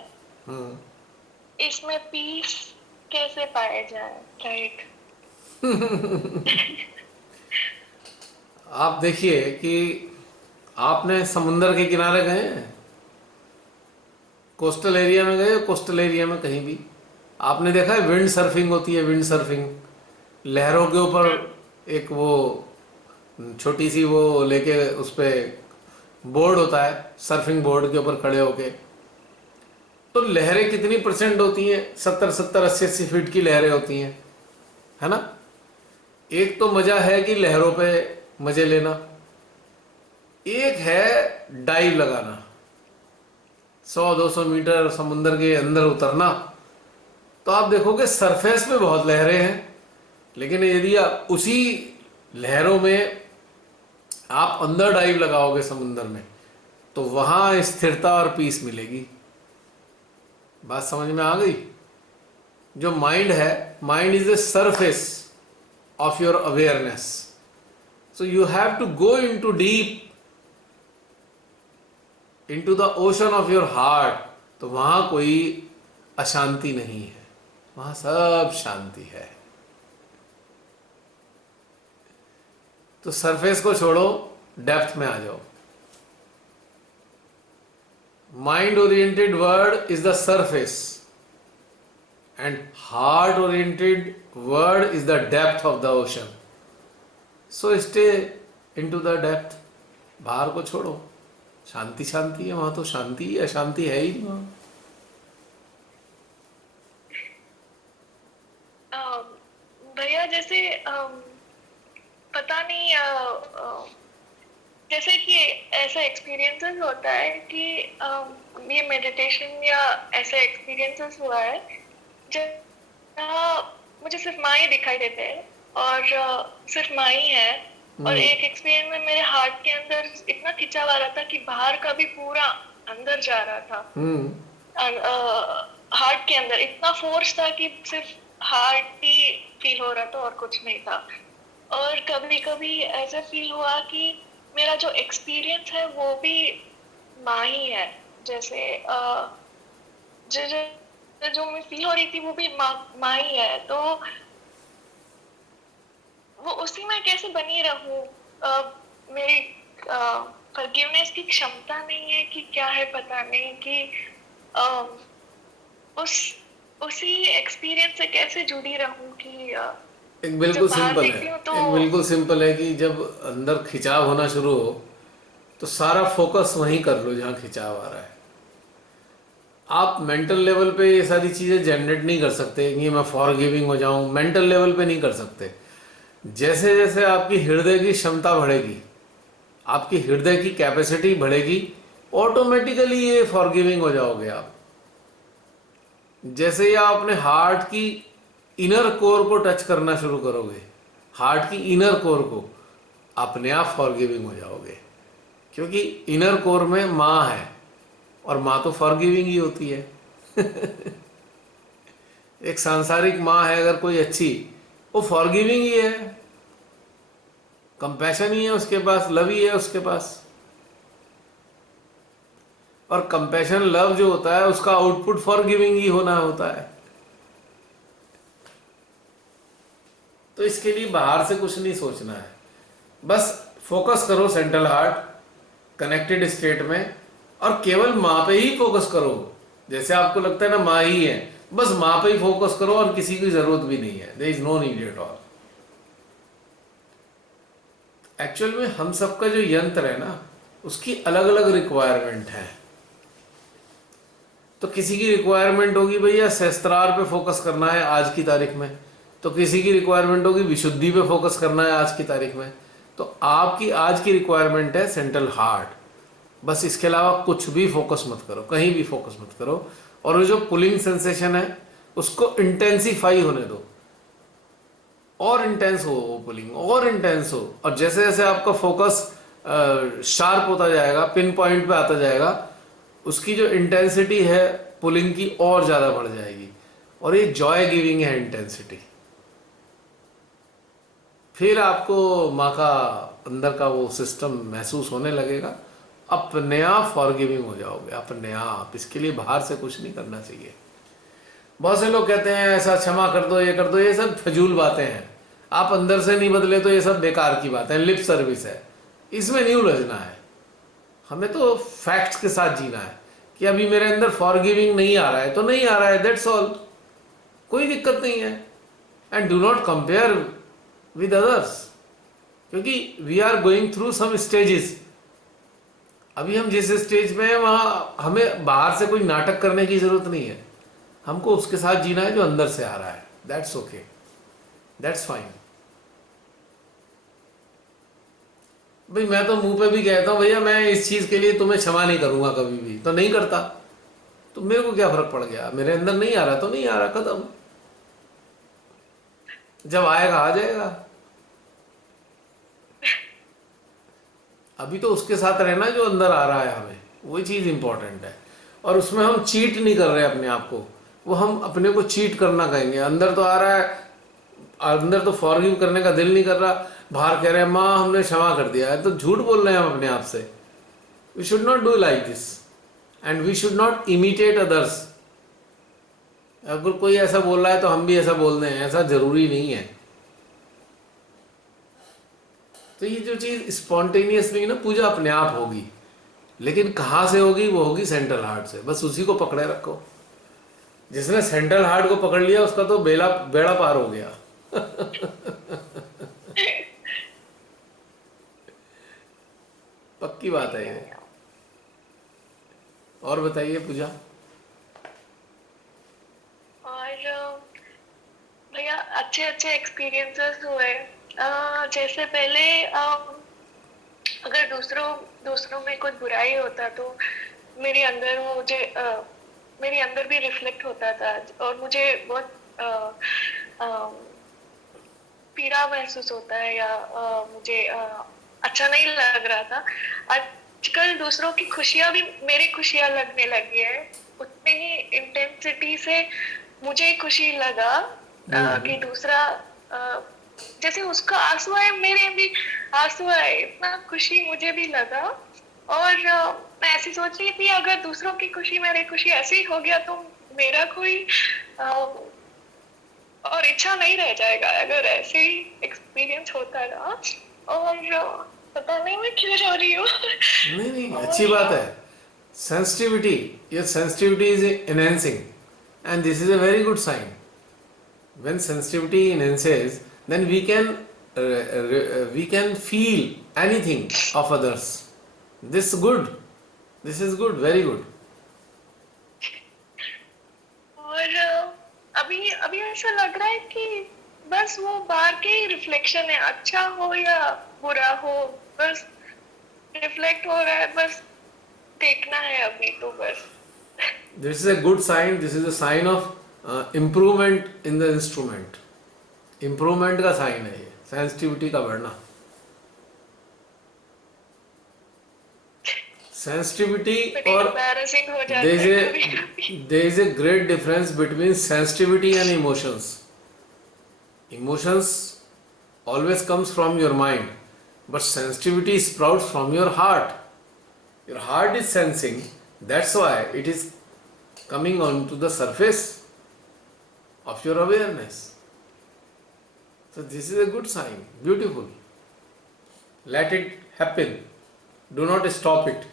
हम्म, इसमें पीस कैसे पाया जाए, राइट? आप देखिए कि आपने समुंदर के किनारे गए हैं, कोस्टल एरिया में गए, कोस्टल एरिया में कहीं भी आपने देखा है विंड सर्फिंग होती है? विंड सर्फिंग, लहरों के ऊपर एक वो छोटी सी वो लेके उस पे बोर्ड होता है, सर्फिंग बोर्ड के ऊपर खड़े होके, तो लहरें कितनी परसेंट होती हैं? 70-70, 80-80 फीट की लहरें होती हैं, है ना? एक तो मजा है कि लहरों पे मजे लेना, एक है डाइव लगाना, 100-200 मीटर समुंदर के अंदर उतरना। तो आप देखोगे सरफेस पे बहुत लहरें हैं, लेकिन यदि आप उसी लहरों में आप अंदर डाइव लगाओगे समुंदर में, तो वहां स्थिरता और पीस मिलेगी। बात समझ में आ गई? जो माइंड है, mind is the surface of your awareness, so you have to go into deep, into the ocean of your heart. तो वहां कोई अशांति नहीं है, वहां सब शांति है। तो सरफेस को छोड़ो, डेप्थ में आ जाओ। Mind oriented word is the surface and heart oriented word is the depth of the ocean. So stay into the depth, बाहर को छोड़ो। शांति शांति है वहां, तो शांति ही, अशांति है ही नहीं वहां। भैया जैसे पता नहीं, जैसे कि ऐसा एक्सपीरियंसेस होता है कि ये मेडिटेशन या ऐसे एक्सपीरियंसेस हुआ है जब मुझे सिर्फ माँ ही दिखाई देते हैं और सिर्फ माँ ही है। और एक एक्सपीरियंस में मेरे हार्ट के अंदर इतना खिंचाव आ रहा था कि बाहर का भी पूरा अंदर जा रहा था। हार्ट के अंदर इतना फोर्स था कि सिर्फ हार्ट ही फील हो रहा था और कुछ नहीं था। और कभी कभी ऐसा फील हुआ कि मेरा जो एक्सपीरियंस है वो भी माँ ही है। जैसे जो मैं फील हो रही थी वो भी माँ ही है। तो वो उसी में कैसे बनी रहूं? मेरी फॉरगिवनेस की क्षमता नहीं है कि क्या है पता नहीं, कि उसी एक्सपीरियंस से कैसे जुड़ी रहूं कि एक बिल्कुल जब बाहर सिंपल है, देखती हूँ तो एक बिल्कुल सिंपल है कि जब अंदर खिंचाव होना शुरू हो तो सारा फोकस वहीं कर लो जहाँ खिंचाव आ रहा है। आप मेंटल लेवल पे ये सारी चीज़ें जनरेट नहीं कर सकते कि मैं फॉरगिविंग हो जाऊं, मेंटल लेवल पे नहीं कर सकते। जैसे जैसे आपकी हृदय की क्षमता बढ़ेगी, आपकी हृदय की कैपेसिटी बढ़ेगी, ऑटोमेटिकली ये फॉरगिविंग हो जाओगे आप। जैसे ही आप अपने हार्ट की इनर कोर को टच करना शुरू करोगे, हार्ट की इनर कोर को, अपने आप फॉरगिविंग हो जाओगे, क्योंकि इनर कोर में माँ है, और माँ तो फॉरगिविंग ही होती है। एक सांसारिक माँ है अगर कोई अच्छी, वो फॉरगिविंग ही है, कंपैशन ही है उसके पास, लव ही है उसके पास। और कंपैशन लव जो होता है उसका आउटपुट फॉरगिविंग ही होना होता है। तो इसके लिए बाहर से कुछ नहीं सोचना है, बस फोकस करो सेंट्रल हार्ट कनेक्टेड स्टेट में, और केवल माँ पे ही फोकस करो। जैसे आपको लगता है ना माँ ही है, बस माँ पे ही फोकस करो और किसी की जरूरत भी नहीं है। There is no need at all. Actual में हम सबका जो यंत्र है ना, उसकी अलग अलग रिक्वायरमेंट है। तो किसी की रिक्वायरमेंट होगी भैया सहस्त्रार पे फोकस करना है आज की तारीख में, तो किसी की रिक्वायरमेंट होगी विशुद्धि पे फोकस करना है आज की तारीख में। तो आपकी आज की रिक्वायरमेंट है सेंट्रल हार्ट, बस इसके अलावा कुछ भी फोकस मत करो, कहीं भी फोकस मत करो। और वो जो पुलिंग सेंसेशन है उसको इंटेंसिफाई होने दो, और इंटेंस हो वो पुलिंग, और इंटेंस हो। और जैसे जैसे आपका फोकस शार्प होता जाएगा, पिन पॉइंट पे आता जाएगा, उसकी जो इंटेंसिटी है पुलिंग की और ज्यादा बढ़ जाएगी। और ये जॉय गिविंग है इंटेंसिटी। फिर आपको माँ का अंदर का वो सिस्टम महसूस होने लगेगा, अपने आप फॉरगिविंग हो जाओगे, अपने आप। इसके लिए बाहर से कुछ नहीं करना चाहिए। बहुत से लोग कहते हैं ऐसा क्षमा कर दो, ये कर दो, ये सब फजूल बातें हैं। आप अंदर से नहीं बदले तो ये सब बेकार की बात है, लिप सर्विस है, इसमें नहीं उलझना है। हमें तो फैक्ट्स के साथ जीना है कि अभी मेरे अंदर फॉरगिविंग नहीं आ रहा है तो नहीं आ रहा है, दैट्स ऑल, कोई दिक्कत नहीं है। And do not compare with others, क्योंकि we are going through some stages. अभी हम जिस स्टेज में हैं वहां हमें बाहर से कोई नाटक करने की जरूरत नहीं है, हमको उसके साथ जीना है जो अंदर से आ रहा है। That's okay, that's fine. भाई मैं तो मुंह पे भी कहता हूं भैया मैं इस चीज के लिए तुम्हें क्षमा नहीं करूंगा कभी भी, तो नहीं करता, तो मेरे को क्या फर्क पड़ गया, मेरे अंदर नहीं आ रहा तो नहीं आ रहा, खत्म। जब आएगा आ जाएगा। अभी तो उसके साथ रहना जो अंदर आ रहा है हमें, वही चीज इंपॉर्टेंट है। और उसमें हम चीट नहीं कर रहे अपने आप को, वो हम अपने को चीट करना कहेंगे। अंदर तो आ रहा है, अंदर तो फॉरगिव करने का दिल नहीं कर रहा, बाहर कह रहे हैं माँ हमने क्षमा कर दिया है, तो झूठ बोल रहे हैं हम अपने आप से। We should not do like this and we should not imitate others. अगर कोई ऐसा बोल रहा है तो हम भी ऐसा बोल दें, ऐसा जरूरी नहीं है। तो ये जो चीज स्पॉन्टेनियसली ना पूजा अपने आप होगी, लेकिन कहाँ से होगी, वो होगी सेंट्रल हार्ट से। बस उसी को पकड़े रखो। जिसने सेंट्रल हार्ट को पकड़ लिया उसका तो बेड़ा पार हो गया। पक्की बात है ये। और बताइए पूजा। और भैया अच्छे अच्छे एक्सपीरियंसेस हुए। जैसे पहले अगर दूसरों में कुछ बुराई होता तो मेरे अंदर वो मुझे मेरे अंदर भी रिफ्लेक्ट होता था और मुझे बहुत पीड़ा महसूस होता है या मुझे अच्छा नहीं लग रहा था। आजकल दूसरों की खुशियां भी मेरी खुशियां लगने लगी है, उतनी ही इंटेंसिटी से मुझे खुशी लगा कि दूसरा जैसे उसका आंसू आए मेरे भी आंसू आए, इतना खुशी मुझे भी लगा। और मैं ऐसी सोच रही थी अगर दूसरों की खुशी मेरी खुशी ऐसे ही हो गया तो मेरा कोई और इच्छा नहीं रह जाएगा अगर ऐसे ही एक्सपीरियंस होता रहा। और पता नहीं मैं क्यों रो रही हूँ। नहीं अच्छी बात है। Sensitivity, your sensitivity is enhancing and this is a very good sign. When sensitivity enhances, then we can feel anything of others. This is good, very good. और अभी ऐसा लग रहा है कि बस वो बाहर के ही रिफ्लेक्शन है, अच्छा हो या बुरा हो, बस रिफ्लेक्ट हो रहा है, बस देखना है अभी तो बस। This is a good sign. This is a sign of improvement in the instrument. Improvement का साइन है ये, सेंसिटिविटी का बढ़ना। सेंसिटिविटी बड़ी और embarrassing हो जाता है कभी-कभी। there is a great difference between sensitivity and emotions. Emotions always comes from your mind, but sensitivity sprouts from your heart. Your heart is sensing, that's why it is coming on to the surface of your awareness. So this is a good sign, beautiful. Let it happen. Do not stop it.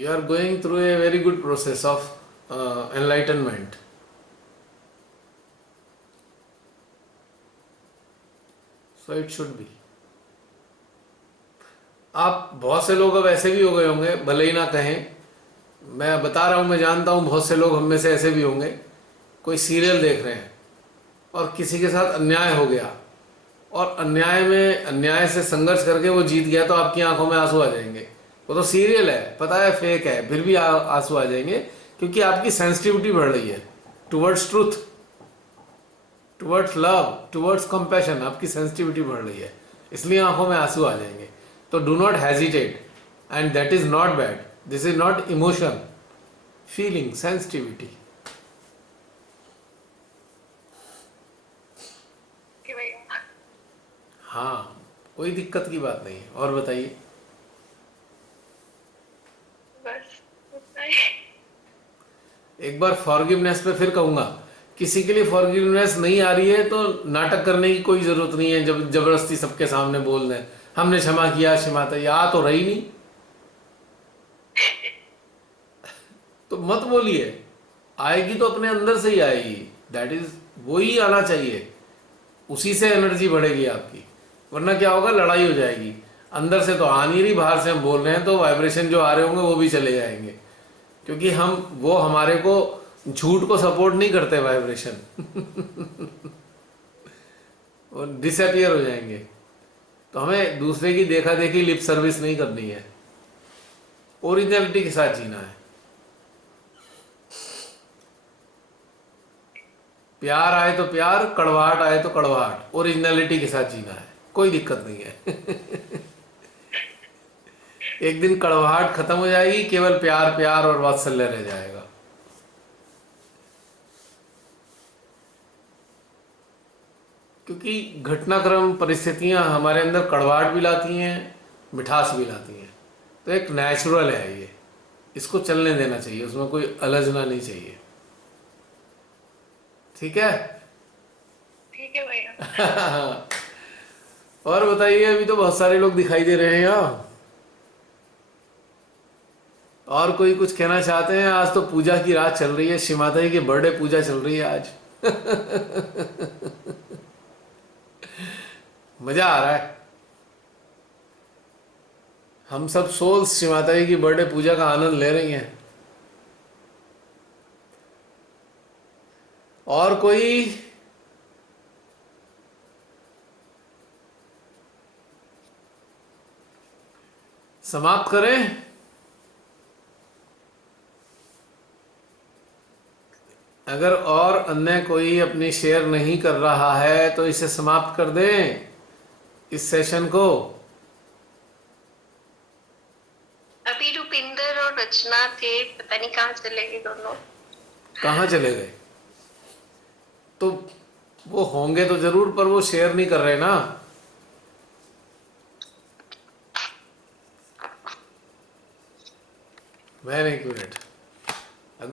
You are going through a very good process of enlightenment. So it should be. आप बहुत से लोग अब ऐसे भी हो गए होंगे, भले ही ना कहें, मैं बता रहा हूं, मैं जानता हूं बहुत से लोग हम में से ऐसे भी होंगे, कोई सीरियल देख रहे हैं और किसी के साथ अन्याय हो गया और अन्याय से संघर्ष करके वो जीत गया, तो आपकी आंखों में आंसू आ जाएंगे। वो तो सीरियल है, पता है फेक है, फिर भी आंसू आ जाएंगे, क्योंकि आपकी सेंसिटिविटी बढ़ रही है towards truth, towards love, towards compassion. आपकी सेंसिटिविटी बढ़ रही है, इसलिए आंखों में आंसू आ जाएंगे। तो do not hesitate, and that is not bad. This is not emotion, feeling, sensitivity. कि भैया हाँ, कोई दिक्कत की बात नहीं है। और बताइए। बस उतना ही। एक बार फॉरगिवनेस पे फिर कहूंगा, किसी के लिए फॉरगिवनेस नहीं आ रही है तो नाटक करने की कोई जरूरत नहीं है, जब जबरदस्ती सबके सामने बोल दें हमने क्षमा किया, क्षमा तो आ तो रही नहीं तो मत बोलिए। आएगी तो अपने अंदर से ही आएगी, दैट इज, वो ही आना चाहिए, उसी से एनर्जी बढ़ेगी आपकी। वरना क्या होगा, लड़ाई हो जाएगी। अंदर से तो आ नहीं रही, बाहर से हम बोल रहे हैं तो वाइब्रेशन जो आ रहे होंगे वो भी चले जाएंगे, क्योंकि वो हमारे को झूठ को सपोर्ट नहीं करते, वाइब्रेशन वो डिसअपियर हो जाएंगे। तो हमें दूसरे की देखा देखी लिप सर्विस नहीं करनी है, ओरिजिनलिटी के साथ जीना है। प्यार आए तो प्यार, कड़वाहट आए तो कड़वाहट, ओरिजिनलिटी के साथ जीना है, कोई दिक्कत नहीं है एक दिन कड़वाहट खत्म हो जाएगी, केवल प्यार प्यार और वात्सल्य रह जाएगा। क्योंकि घटनाक्रम, परिस्थितियां हमारे अंदर कड़वाहट भी लाती हैं, मिठास भी लाती हैं। तो एक नेचुरल है ये, इसको चलने देना चाहिए, उसमें कोई अलझना नहीं चाहिए। ठीक है? ठीक है भैया। और बताइए, अभी तो बहुत सारे लोग दिखाई दे रहे हैं यहाँ। और कोई कुछ कहना चाहते हैं? आज तो पूजा की रात चल रही है, श्री माता जी की बर्थडे पूजा चल रही है आज मजा आ रहा है। हम सब सोल्स श्री माता जी की बर्थडे पूजा का आनंद ले रही हैं। और कोई? समाप्त करें? अगर और अन्य कोई अपनी शेयर नहीं कर रहा है तो इसे समाप्त कर दें, इस सेशन को। अभी रुपिंदर और रचना थे, पता नहीं कहाँ चले गए दोनों। कहाँ चले गए? तो वो होंगे तो जरूर, पर वो शेयर नहीं कर रहे ना। Very good.